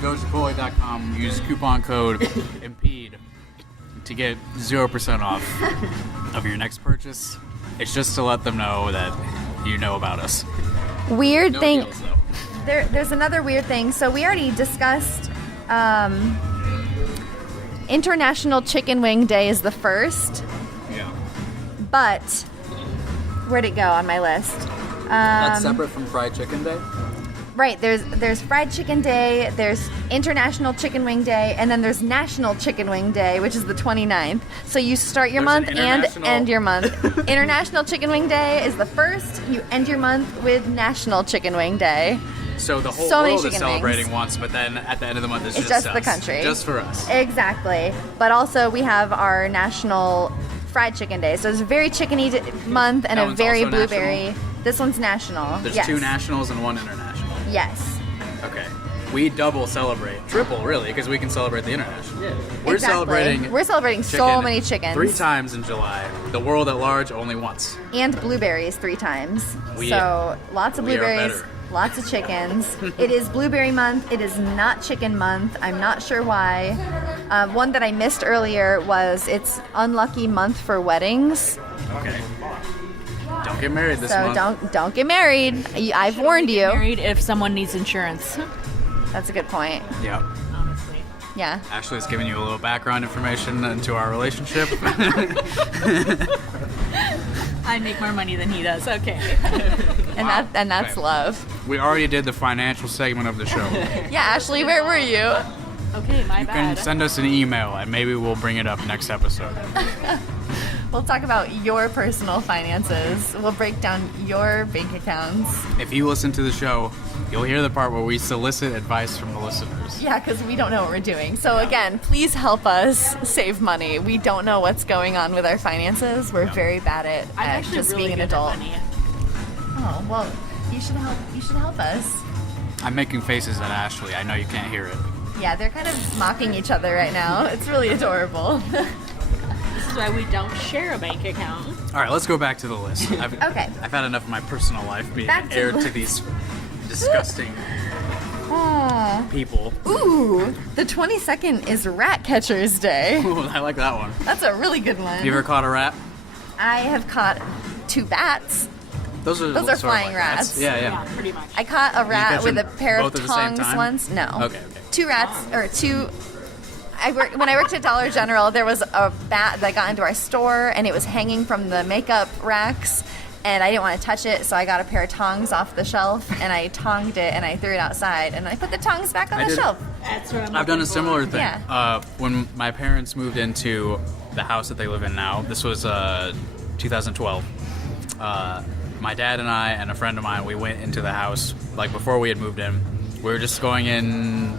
Go to Chipotle.com, use coupon code IMPEDE to get 0% off of your next purchase. It's just to let them know that you know about us. Weird No thing. deals, though. There's another weird thing. So we already discussed International Chicken Wing Day is the 1st, Yeah. but where'd it go on my list? That's separate from Fried Chicken Day? Right, there's Fried Chicken Day, there's International Chicken Wing Day, and then there's National Chicken Wing Day, which is the 29th. So you start your month and end your month. International Chicken Wing Day is the first. You end your month with National Chicken Wing Day. So the whole So many world is chicken celebrating wings. once, but then at the end of the month it's It's just us. the country. Just for us. Exactly. But also we have our National Fried Chicken Day. So it's a very chickeny month and That a one's very also blueberry. national? This one's national. There's yes. 2 nationals and 1 international. Yes. Okay. We double celebrate. Triple, really, because we can celebrate the international. Yeah. We're Exactly. celebrating so chicken many chickens. 3 times in July. The world at large only once. And blueberries 3 times. We- so lots of we are blueberries, better. lots of chickens. It is blueberry month. It is not chicken month. I'm not sure why. One that I missed earlier was it's unlucky month for weddings. Okay. Don't get married this So month. don't get married. I've warned you. Married if someone needs insurance. That's a good point. Yep. Honestly. Yeah. Ashley's giving you a little background information into our relationship. I make more money than he does. Okay. And that's Okay. love. We already did the financial segment of the show. Yeah, Ashley, where were you? Okay, my You can bad. send us an email and maybe we'll bring it up next episode. We'll talk about your personal finances. We'll break down your bank accounts. If you listen to the show, you'll hear the part where we solicit advice from the listeners. Yeah, because we don't know what we're doing. So again, please help us save money. We don't know what's going on with our finances. We're very bad I'm at actually just really being an good at adult. money. Oh well, you should help. You should help us. I'm making faces at Ashley. I know you can't hear it. Yeah, they're kind of mocking each other right now. It's really adorable. This is why we don't share a bank account. All right, let's go back to the list. Okay. I've had enough of my personal life being Back to aired the to these disgusting people. Ooh, the 22nd is Rat Catcher's Day. Ooh, I like that one. That's a really good one. Have you ever caught a rat? I have caught 2 bats. Those are Those are sort of flying like rats. Yeah, Yeah, yeah. pretty much. I caught a rat catch with a them pair of both at the same tongs time? once. No. Okay. 2 rats, or 2. When I worked at Dollar General, there was a bat that got into our store, and it was hanging from the makeup racks, and I didn't want to touch it, so I got a pair of tongs off the shelf, and I tonged it, and I threw it outside, and I put the tongs back on I the did- shelf. That's what I'm I've done looking a similar for. thing. Yeah. When my parents moved into the house that they live in now, this was 2012. My dad and I and a friend of mine, we went into the house like before we had moved in. We were just going in.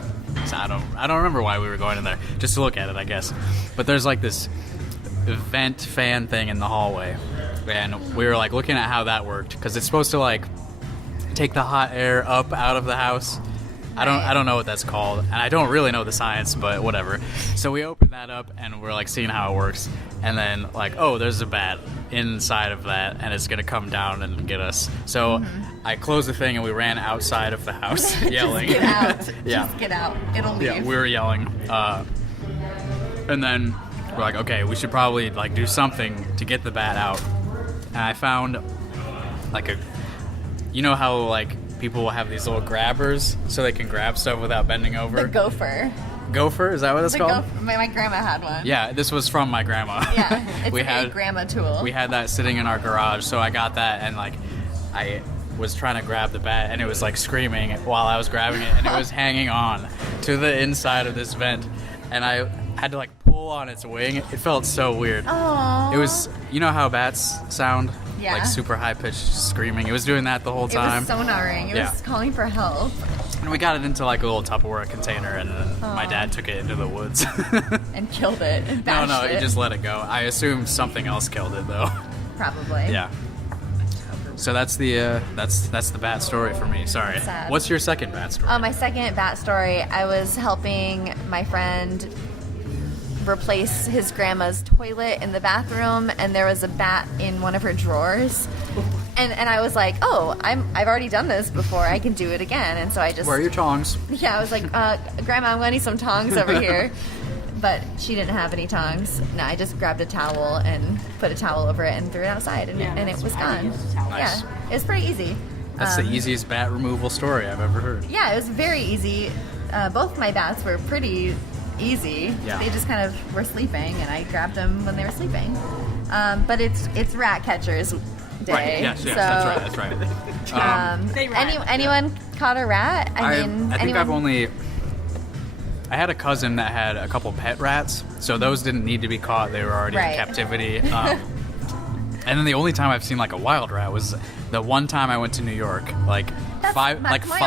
I don't remember why we were going in there. Just to look at it, I guess. But there's like this vent fan thing in the hallway, and we were like looking at how that worked because it's supposed to like take the hot air up out of the house. I don't know what that's called, and I don't really know the science, but whatever. So we opened that up, and we're like seeing how it works, and then like, oh, there's a bat inside of that, and it's gonna come down and get us. So I closed the thing, and we ran outside of the house yelling. Just get out. Yeah. Just get out. It'll leave. Yeah, we were yelling, and then we're like, okay, we should probably like do something to get the bat out. And I found like you know how like people will have these little grabbers so they can grab stuff without bending over. The gopher. Gopher, is that what it's The called? gopher. My grandma had one. Yeah, this was from my grandma. Yeah, it's we a had grandma tool. we had that sitting in our garage, so I got that and like I was trying to grab the bat and it was like screaming while I was grabbing it and it was hanging on to the inside of this vent and I had to like pull on its wing. It felt so weird. Aww. It was, you know how bats sound? Yeah. Like super high pitched screaming. It was doing that the whole It time. was sonaring. It Yeah. was calling for help. And we got it into like a little Tupperware container and then my dad took it into the woods. And killed it. And No, bashed he it. just let it go. I assume something else killed it though. Probably. Yeah. So that's the that's the bat story for me. Sorry. Sad. What's your second bat story? My second bat story, I was helping my friend replace his grandma's toilet in the bathroom, and there was a bat in one of her drawers. And I was like, oh, I've already done this before. I can do it again. And so I just Where are your tongs? yeah, I was like, Grandma, I'm gonna need some tongs over here. But she didn't have any tongs. No, I just grabbed a towel and put a towel over it and threw it outside, and, Yeah, and it that's was what I gone. used a towel. Nice. Yeah, it was pretty easy. That's the easiest bat removal story I've ever heard. Yeah, it was very easy. Both my bats were pretty easy. Yeah. They just kind of were sleeping, and I grabbed them when they were sleeping. But it's Rat Catcher's day. Right. Yes. So, That's right. anyone caught a rat? I mean, I think anyone? I had a cousin that had a couple pet rats, so those didn't need to be caught. They were already Right. in captivity. And then the only time I've seen like a wild rat was the one time I went to New York. That's my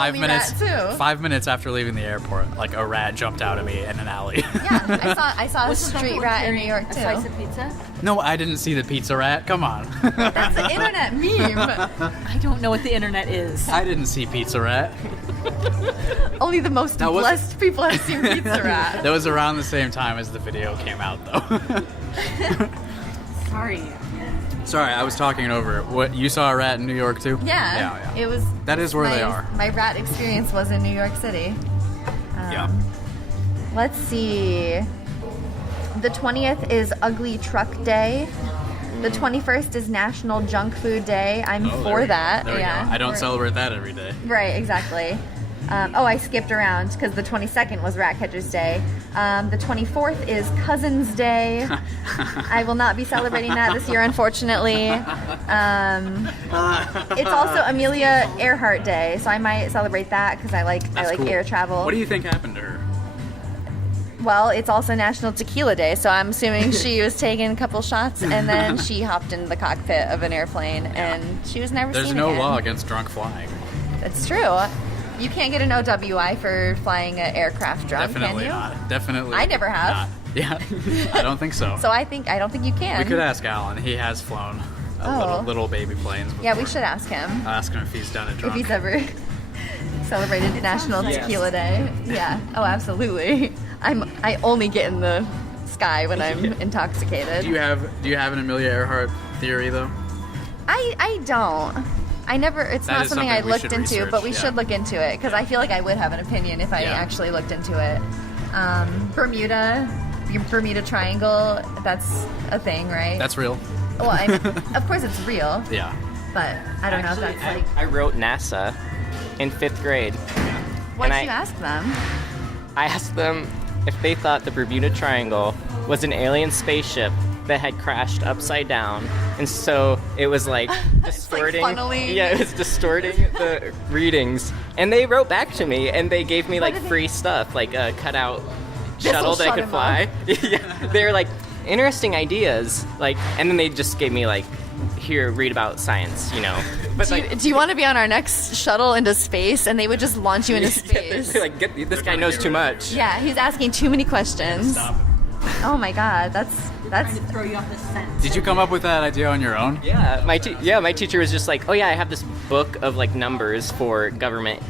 only rat, too. 5 minutes after leaving the airport, like a rat jumped out at me in an alley. Yeah, I saw a street rat in New York A too. slice of pizza? No, I didn't see the pizza rat. Come on. That's an internet meme. I don't know what the internet is. I didn't see pizza rat. Only the most That was- blessed people have seen pizza rat. That was around the same time as the video came out, though. Sorry. Sorry, I was talking over it. What, you saw a rat in New York too? Yeah. It was. That is where they are. My rat experience was in New York City. Yeah. Let's see. The 20th is Ugly Truck Day. The 21st is National Junk Food Day. I'm for that. There we go. I don't celebrate that every day. Right, exactly. I skipped around because the 22nd was Rat Catcher's Day. The 24th is Cousin's Day. I will not be celebrating that this year, unfortunately. It's also Amelia Earhart Day, so I might celebrate that because I like Cool. air travel. What do you think happened to her? Well, it's also National Tequila Day, so I'm assuming she was taking a couple shots and then she hopped into the cockpit of an airplane and she was never There's seen no again. law against drunk flying. That's true. You can't get an OWI for flying an aircraft drunk, Definitely can you? not. Definitely. I never have. not. Yeah, I don't think so. So I don't think you can. We could ask Alan. He has flown little baby planes before. Yeah, we should ask him I'll ask him if he's done it if drunk. he's ever celebrated National Tequila Day. Yeah. Oh, absolutely. I only get in the sky when I'm intoxicated. Do you have an Amelia Earhart theory though? I don't. I never. It's That not is something something I we looked should into, research, but we yeah. should look into it because I feel like I would have an opinion if I Yeah. actually looked into it. Bermuda Triangle. That's a thing, right? That's real. Well, of course it's real, Yeah. but I don't know if that's like. I wrote NASA in 5th grade. What and did you ask them? I asked them if they thought the Bermuda Triangle was an alien spaceship that had crashed upside down, and so it was like distorting. funneling. Yeah, it was distorting the readings. And they wrote back to me, and they gave me like free stuff, like a cutout shuttle that I shut could him fly. Yeah, they were like interesting ideas, like, and then they just gave me like, here, read about science, you know. But Do you want to be on our next shuttle into space? And they would just launch you into space. they're like, this guy knows too much. Yeah, he's asking too many questions. Stop him. Oh my God, that's. Trying to throw you off the scent. Did you come up with that idea on your own? Yeah, my teacher was just like, oh yeah, I have this book of like numbers for government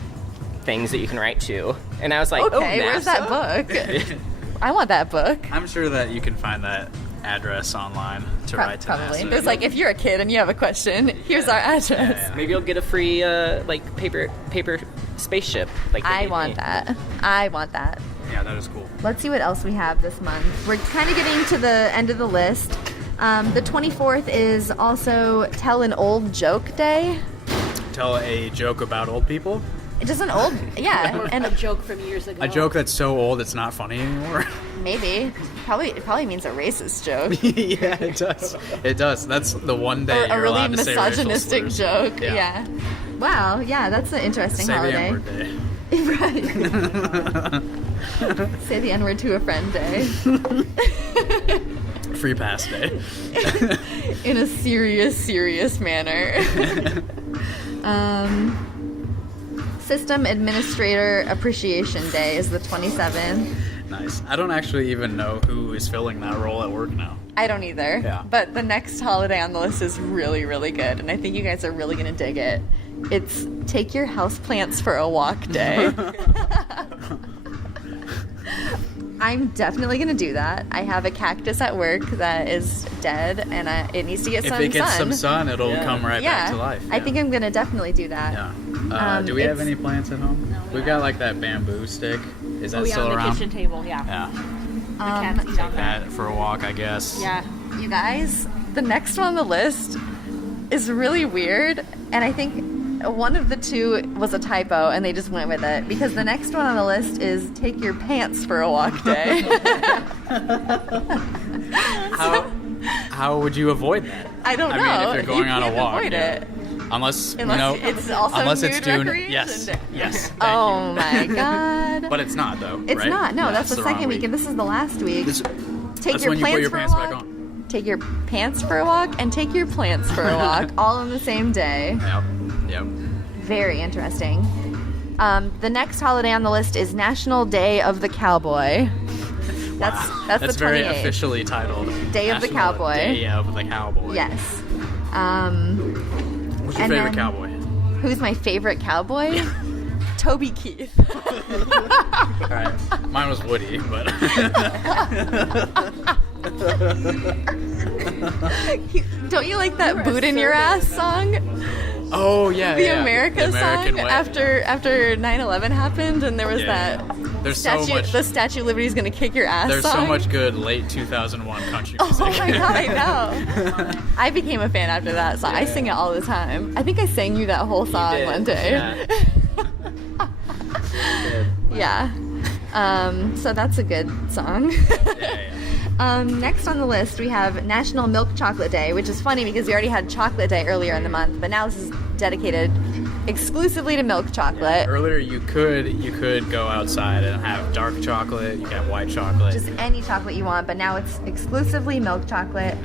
things that you can write to, and I was like, Okay, oh, where's that NASA? book? I want that book. I'm sure that you can find that address online to write to Probably. NASA. There's like, if you're a kid and you have a question, here's our address. Maybe you'll get a free like paper spaceship. Like they I gave want me. that. I want that. Yeah, that is cool. Let's see what else we have this month. We're kind of getting to the end of the list. The 24th is also Tell an Old Joke Day. Tell a joke about old people. Just an old, yeah, And and a joke from years ago. A joke that's so old it's not funny anymore. maybe, it probably means a racist joke. Yeah, it does. It does. That's the one day Or a you're really allowed to say racial misogynistic slurs. joke. Yeah. Wow. Yeah, that's an interesting Say holiday. the N-word day. Right. Say the N-word to a friend day. Free pass day. In a serious manner. System Administrator Appreciation Day is the 27th. Nice. I don't actually even know who is filling that role at work now. I don't either. Yeah. But the next holiday on the list is really, really good, and I think you guys are really going to dig it. It's Take Your Houseplants for a Walk Day. I'm definitely going to do that. I have a cactus at work that is dead, and it needs to get If some sun. it gets some sun, it'll Yeah. come right Yeah, back to life. I think I'm going to definitely do that. Yeah. Do we have it's- any plants at home? No, we We've got like that bamboo stick. Is that Oh yeah, still on the around? kitchen table. Yeah. Yeah. The cats eat on that. That for a walk, I guess. Yeah. You guys, the next one on the list is really weird, and I think one of the two was a typo, and they just went with it, because the next one on the list is Take Your Pants for a Walk Day. how would you avoid that? I don't know. I mean, if you're going You on a can't walk, avoid it. Unless it's also unless it's nude dune. recreation Yes, day. yes. Thank Oh you. my god. But it's not though. It's right? not. No, Yeah, that's it's the wrong second week, and this is the last week. Take That's your when you put plants your for pants a back walk. on. Take your pants for a walk and take your plants for a walk, all on the same day. Yep. Very interesting. The next holiday on the list is National Day of the Cowboy. That's the 28th. very officially titled Day of the National Cowboy. Day of the Cowboy. Yes. Who's your And favorite then- cowboy? Who's my favorite cowboy? Toby Keith. All right. Mine was Woody, but Don't you like that boot in your ass song? oh yeah, The yeah. America The American song way. after 9/11 happened, and there was Yeah, that yeah. There's so statue. much. The Statue of Liberty is gonna kick your ass. There's song. so much good late 2001 country music. Oh my god, I know. I became a fan after that song. I sing it all the time. I think I sang you that whole song did, one day. Yeah. Yeah. So that's a good song. Next on the list, we have National Milk Chocolate Day, which is funny because we already had Chocolate Day earlier in the month, but now this is dedicated exclusively to milk chocolate. Earlier, you could go outside and have dark chocolate. You can have white chocolate. Just any chocolate you want, but now it's exclusively milk chocolate.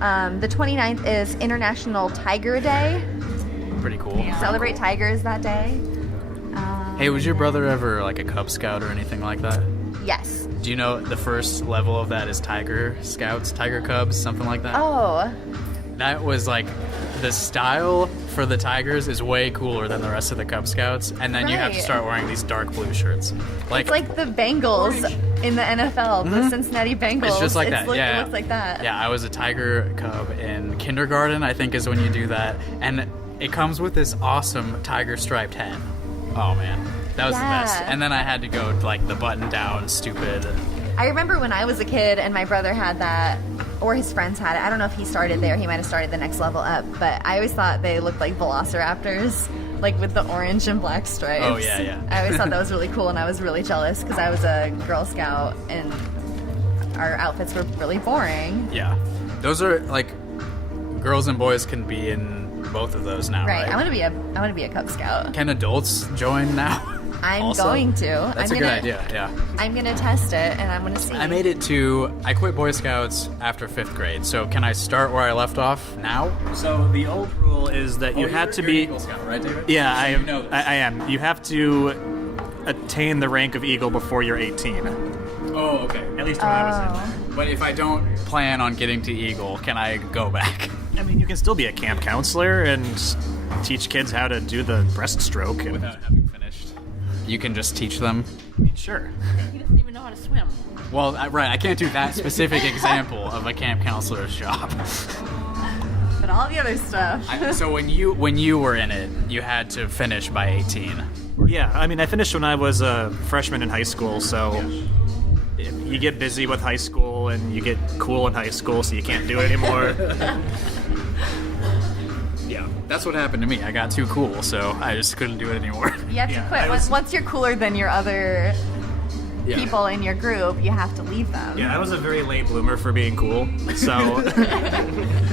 The 29th is International Tiger Day. Pretty cool. Celebrate tigers that day. Hey, was your brother ever like a Cub Scout or anything like that? Yes. Do you know the first level of that is Tiger Scouts, Tiger Cubs, something like that? Oh, That was like the style for the Tigers is way cooler than the rest of the Cub Scouts, and then you have to Right. start wearing these dark blue shirts. it's like the Bengals in the NFL, the Cincinnati Bengals. It's just like that. It looks like that. Yeah, I was a Tiger Cub in kindergarten, I think is when you do that. And it comes with this awesome tiger striped hat. Oh man, that was the best. Yeah. And then I had to go to like the button down stupid. I remember when I was a kid and my brother had that, or his friends had it. I don't know if he started there. He might have started the next level up. But I always thought they looked like velociraptors, like with the orange and black stripes. Oh, yeah, yeah. I always thought that was really cool, and I was really jealous because I was a Girl Scout and our outfits were really boring. Yeah, those are like girls and boys can be in both of those now, right? I want to be a Cub Scout. Can adults join now? I'm Also? going to. That's a good idea. Yeah. I'm gonna test it, and I'm gonna see. I quit Boy Scouts after 5th grade, so can I start where I left off now? So the old rule is that you had to be. Eagle Scout, right, David? Yeah, So I you am. know this. I am. You have to attain the rank of Eagle before you're 18. Oh, okay. At least when I was in. But if I don't plan on getting to Eagle, can I go back? I mean, you can still be a camp counselor and teach kids how to do the breaststroke. And, Without having finished. You can just teach them. I mean, sure. He doesn't even know how to swim. Well, right, I can't do that specific example of a camp counselor's job. But all the other stuff. So when you were in it, you had to finish by 18. Yeah, I mean, I finished when I was a freshman in high school, so you get busy with high school and you get cool in high school, so you can't do it anymore. Yeah, that's what happened to me. I got too cool, so I just couldn't do it anymore. You have to Yeah, quit. I was- Once you're cooler than your other Yeah. people in your group, you have to leave them. Yeah, I was a very late bloomer for being cool, so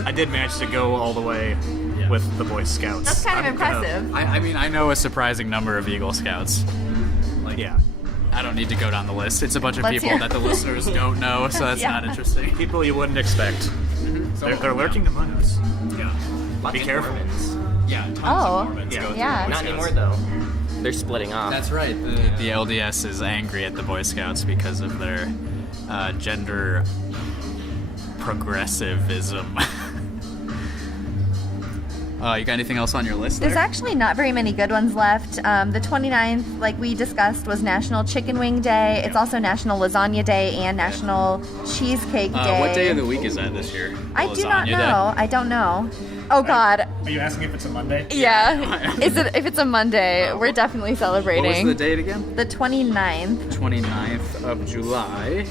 I did manage to go all the way with the Boy Scouts. That's kind of I'm gonna- impressive. I mean, I know a surprising number of Eagle Scouts. Like, Yeah. I don't need to go down the list. It's a bunch of Let's people hear- that the listeners don't know, so that's Yeah. not interesting. People you wouldn't expect. They're lurking among us. Yeah. Be careful. Yeah, tons Oh, of Mormons go through yeah. Boy Not Scouts. anymore though. They're splitting off. That's right. The LDS is angry at the Boy Scouts because of their gender progressivism. You got anything else on your list There's there? actually not very many good ones left. The 29th, like we discussed, was National Chicken Wing Day. It's also National Lasagna Day and National Cheesecake Day. What day of the week is that this year? I do not Lasagna know. I don't know. Oh God. Are you asking if it's a Monday? Yeah. If it's a Monday, we're definitely Day? celebrating. What was the date again? The 29th. 29th of July.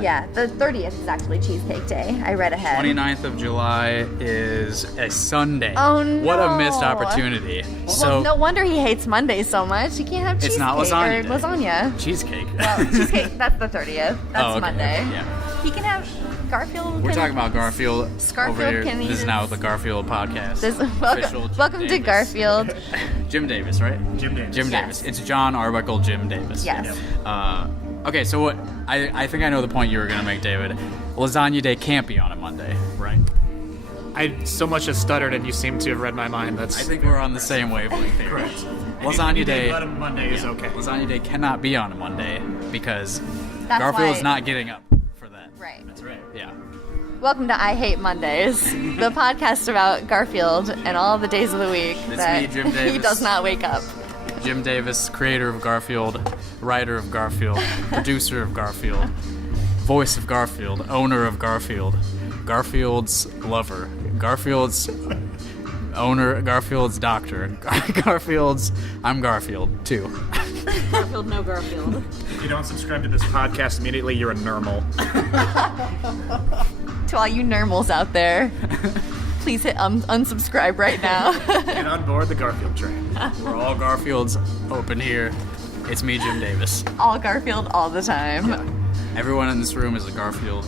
Yeah, the 30th is actually Cheesecake Day. I read ahead. 29th of July is a Sunday. Oh, no. What a missed opportunity. Well, no wonder he hates Mondays so much. He can't have cheesecake It's not lasagna or day. lasagna. Cheesecake. Well, cheesecake, that's the 30th. That's Oh, okay, Monday. okay, yeah. He can have Garfield. We're talking about Garfield Scarfield over here. can This is eat now his- the Garfield podcast. Official Jim Welcome to Davis. Garfield. Jim Davis, right? Jim Davis. Jim Yes. Davis. It's John Arbuckle, Jim Davis. Yes. Okay, so what? I think I know the point you were gonna make, David. Lasagna Day can't be on a Monday, right? I so much as stuttered, and you seem to have read my mind. That's I think we're on the same wavelength here. correct. Lasagna Day. Let him Monday is okay. Lasagna Day cannot be on a Monday because That's Garfield's why- not getting up for that. Right. That's right. Yeah. Welcome to I Hate Mondays, the podcast about Garfield and all the days of the week It's that me, Jim he Davis. does not wake up. Jim Davis, creator of Garfield, writer of Garfield, producer of Garfield, voice of Garfield, owner of Garfield, Garfield's lover, Garfield's owner, Garfield's doctor, Garfield's. I'm Garfield too. Garfield, no Garfield. If you don't subscribe to this podcast immediately, you're a normal. To all you normals out there, please hit unsubscribe right now. Get on board the Garfield train. We're all Garfields open here. It's me, Jim Davis. All Garfield all the time. Everyone in this room is a Garfield.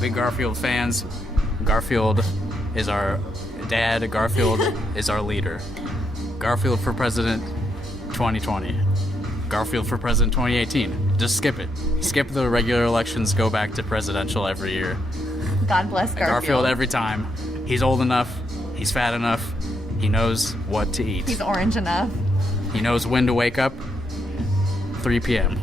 Big Garfield fans. Garfield is our dad. Garfield is our leader. Garfield for president 2020. Garfield for president 2018. Just skip it. Skip the regular elections. Go back to presidential every year. God bless Garfield. Garfield every time. He's old enough. He's fat enough. He knows what to eat. He's orange enough. He knows when to wake up. 3 p.m.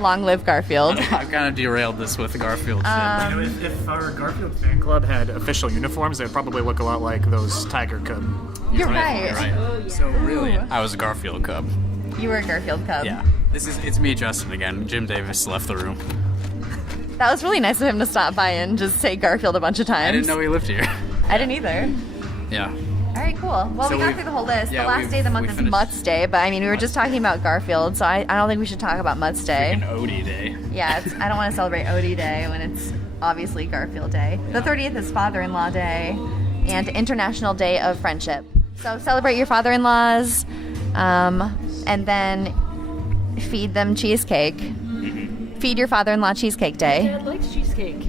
Long live Garfield. I've kind of derailed this with Garfield shit. You know, if our Garfield fan club had official uniforms, they would probably look a lot like those Tiger Cub. You're right. You're right. So really, I was a Garfield Cub. You were a Garfield Cub. Yeah. It's me, Justin, again. Jim Davis left the room. That was really nice of him to stop by and just say Garfield a bunch of times. I didn't know he lived here. I didn't either. Yeah. All right, cool. Well, So we got we've- through the whole list. yeah, the last we've- day of the month we is finished- Mutts Day, but I mean, we were just talking about Garfield, so I don't think we should talk about Mutts Day. An Odie day. Yeah, I don't want to celebrate Odie Day when it's obviously Garfield Day. The 30th is Father-in-Law Day and International Day of Friendship. So celebrate your father-in-laws, and then feed them cheesecake. Feed your father-in-law cheesecake day. Dad likes cheesecake.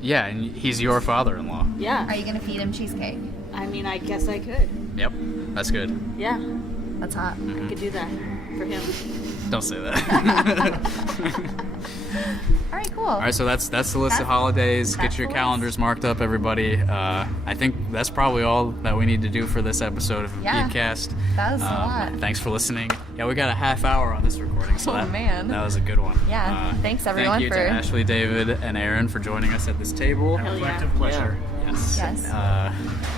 Yeah, and he's your father-in-law. Yeah. Are you gonna feed him cheesecake? I mean, I guess I could. Yep. That's good. Yeah, That's hot. I could do that for him. Don't say that. All right, cool. All right, so that's the list of That's- holidays. Get that's your the calendars marked up, everybody. I think that's probably all that we need to do for this episode of Yeah. Impedecast. That was a lot. Thanks for listening. Yeah, we got a half hour on this recording, so Oh, that, man. that was a good one. Yeah, thanks, everyone, Thank you for- to Ashley, David, and Aaron for joining us at this table. Hell yeah. Collective pleasure. Yes. Yes.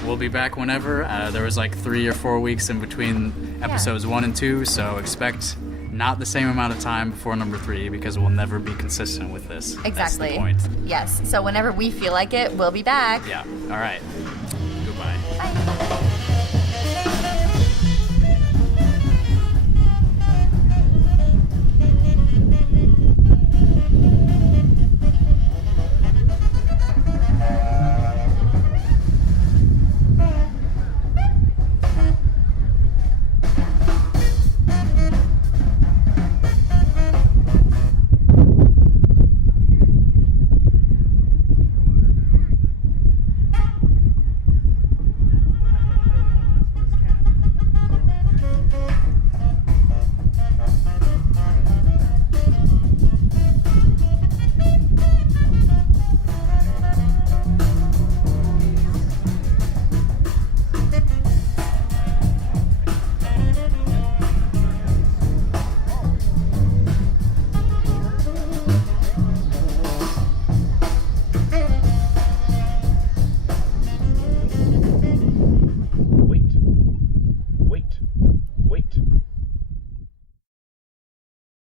We'll be back whenever. There was like 3 or 4 weeks in between episodes 1 and 2, so expect not the same amount of time before number 3 because we'll never be consistent with this. Exactly. That's the point. Yes. So whenever we feel like it, we'll be back. Yeah. All right.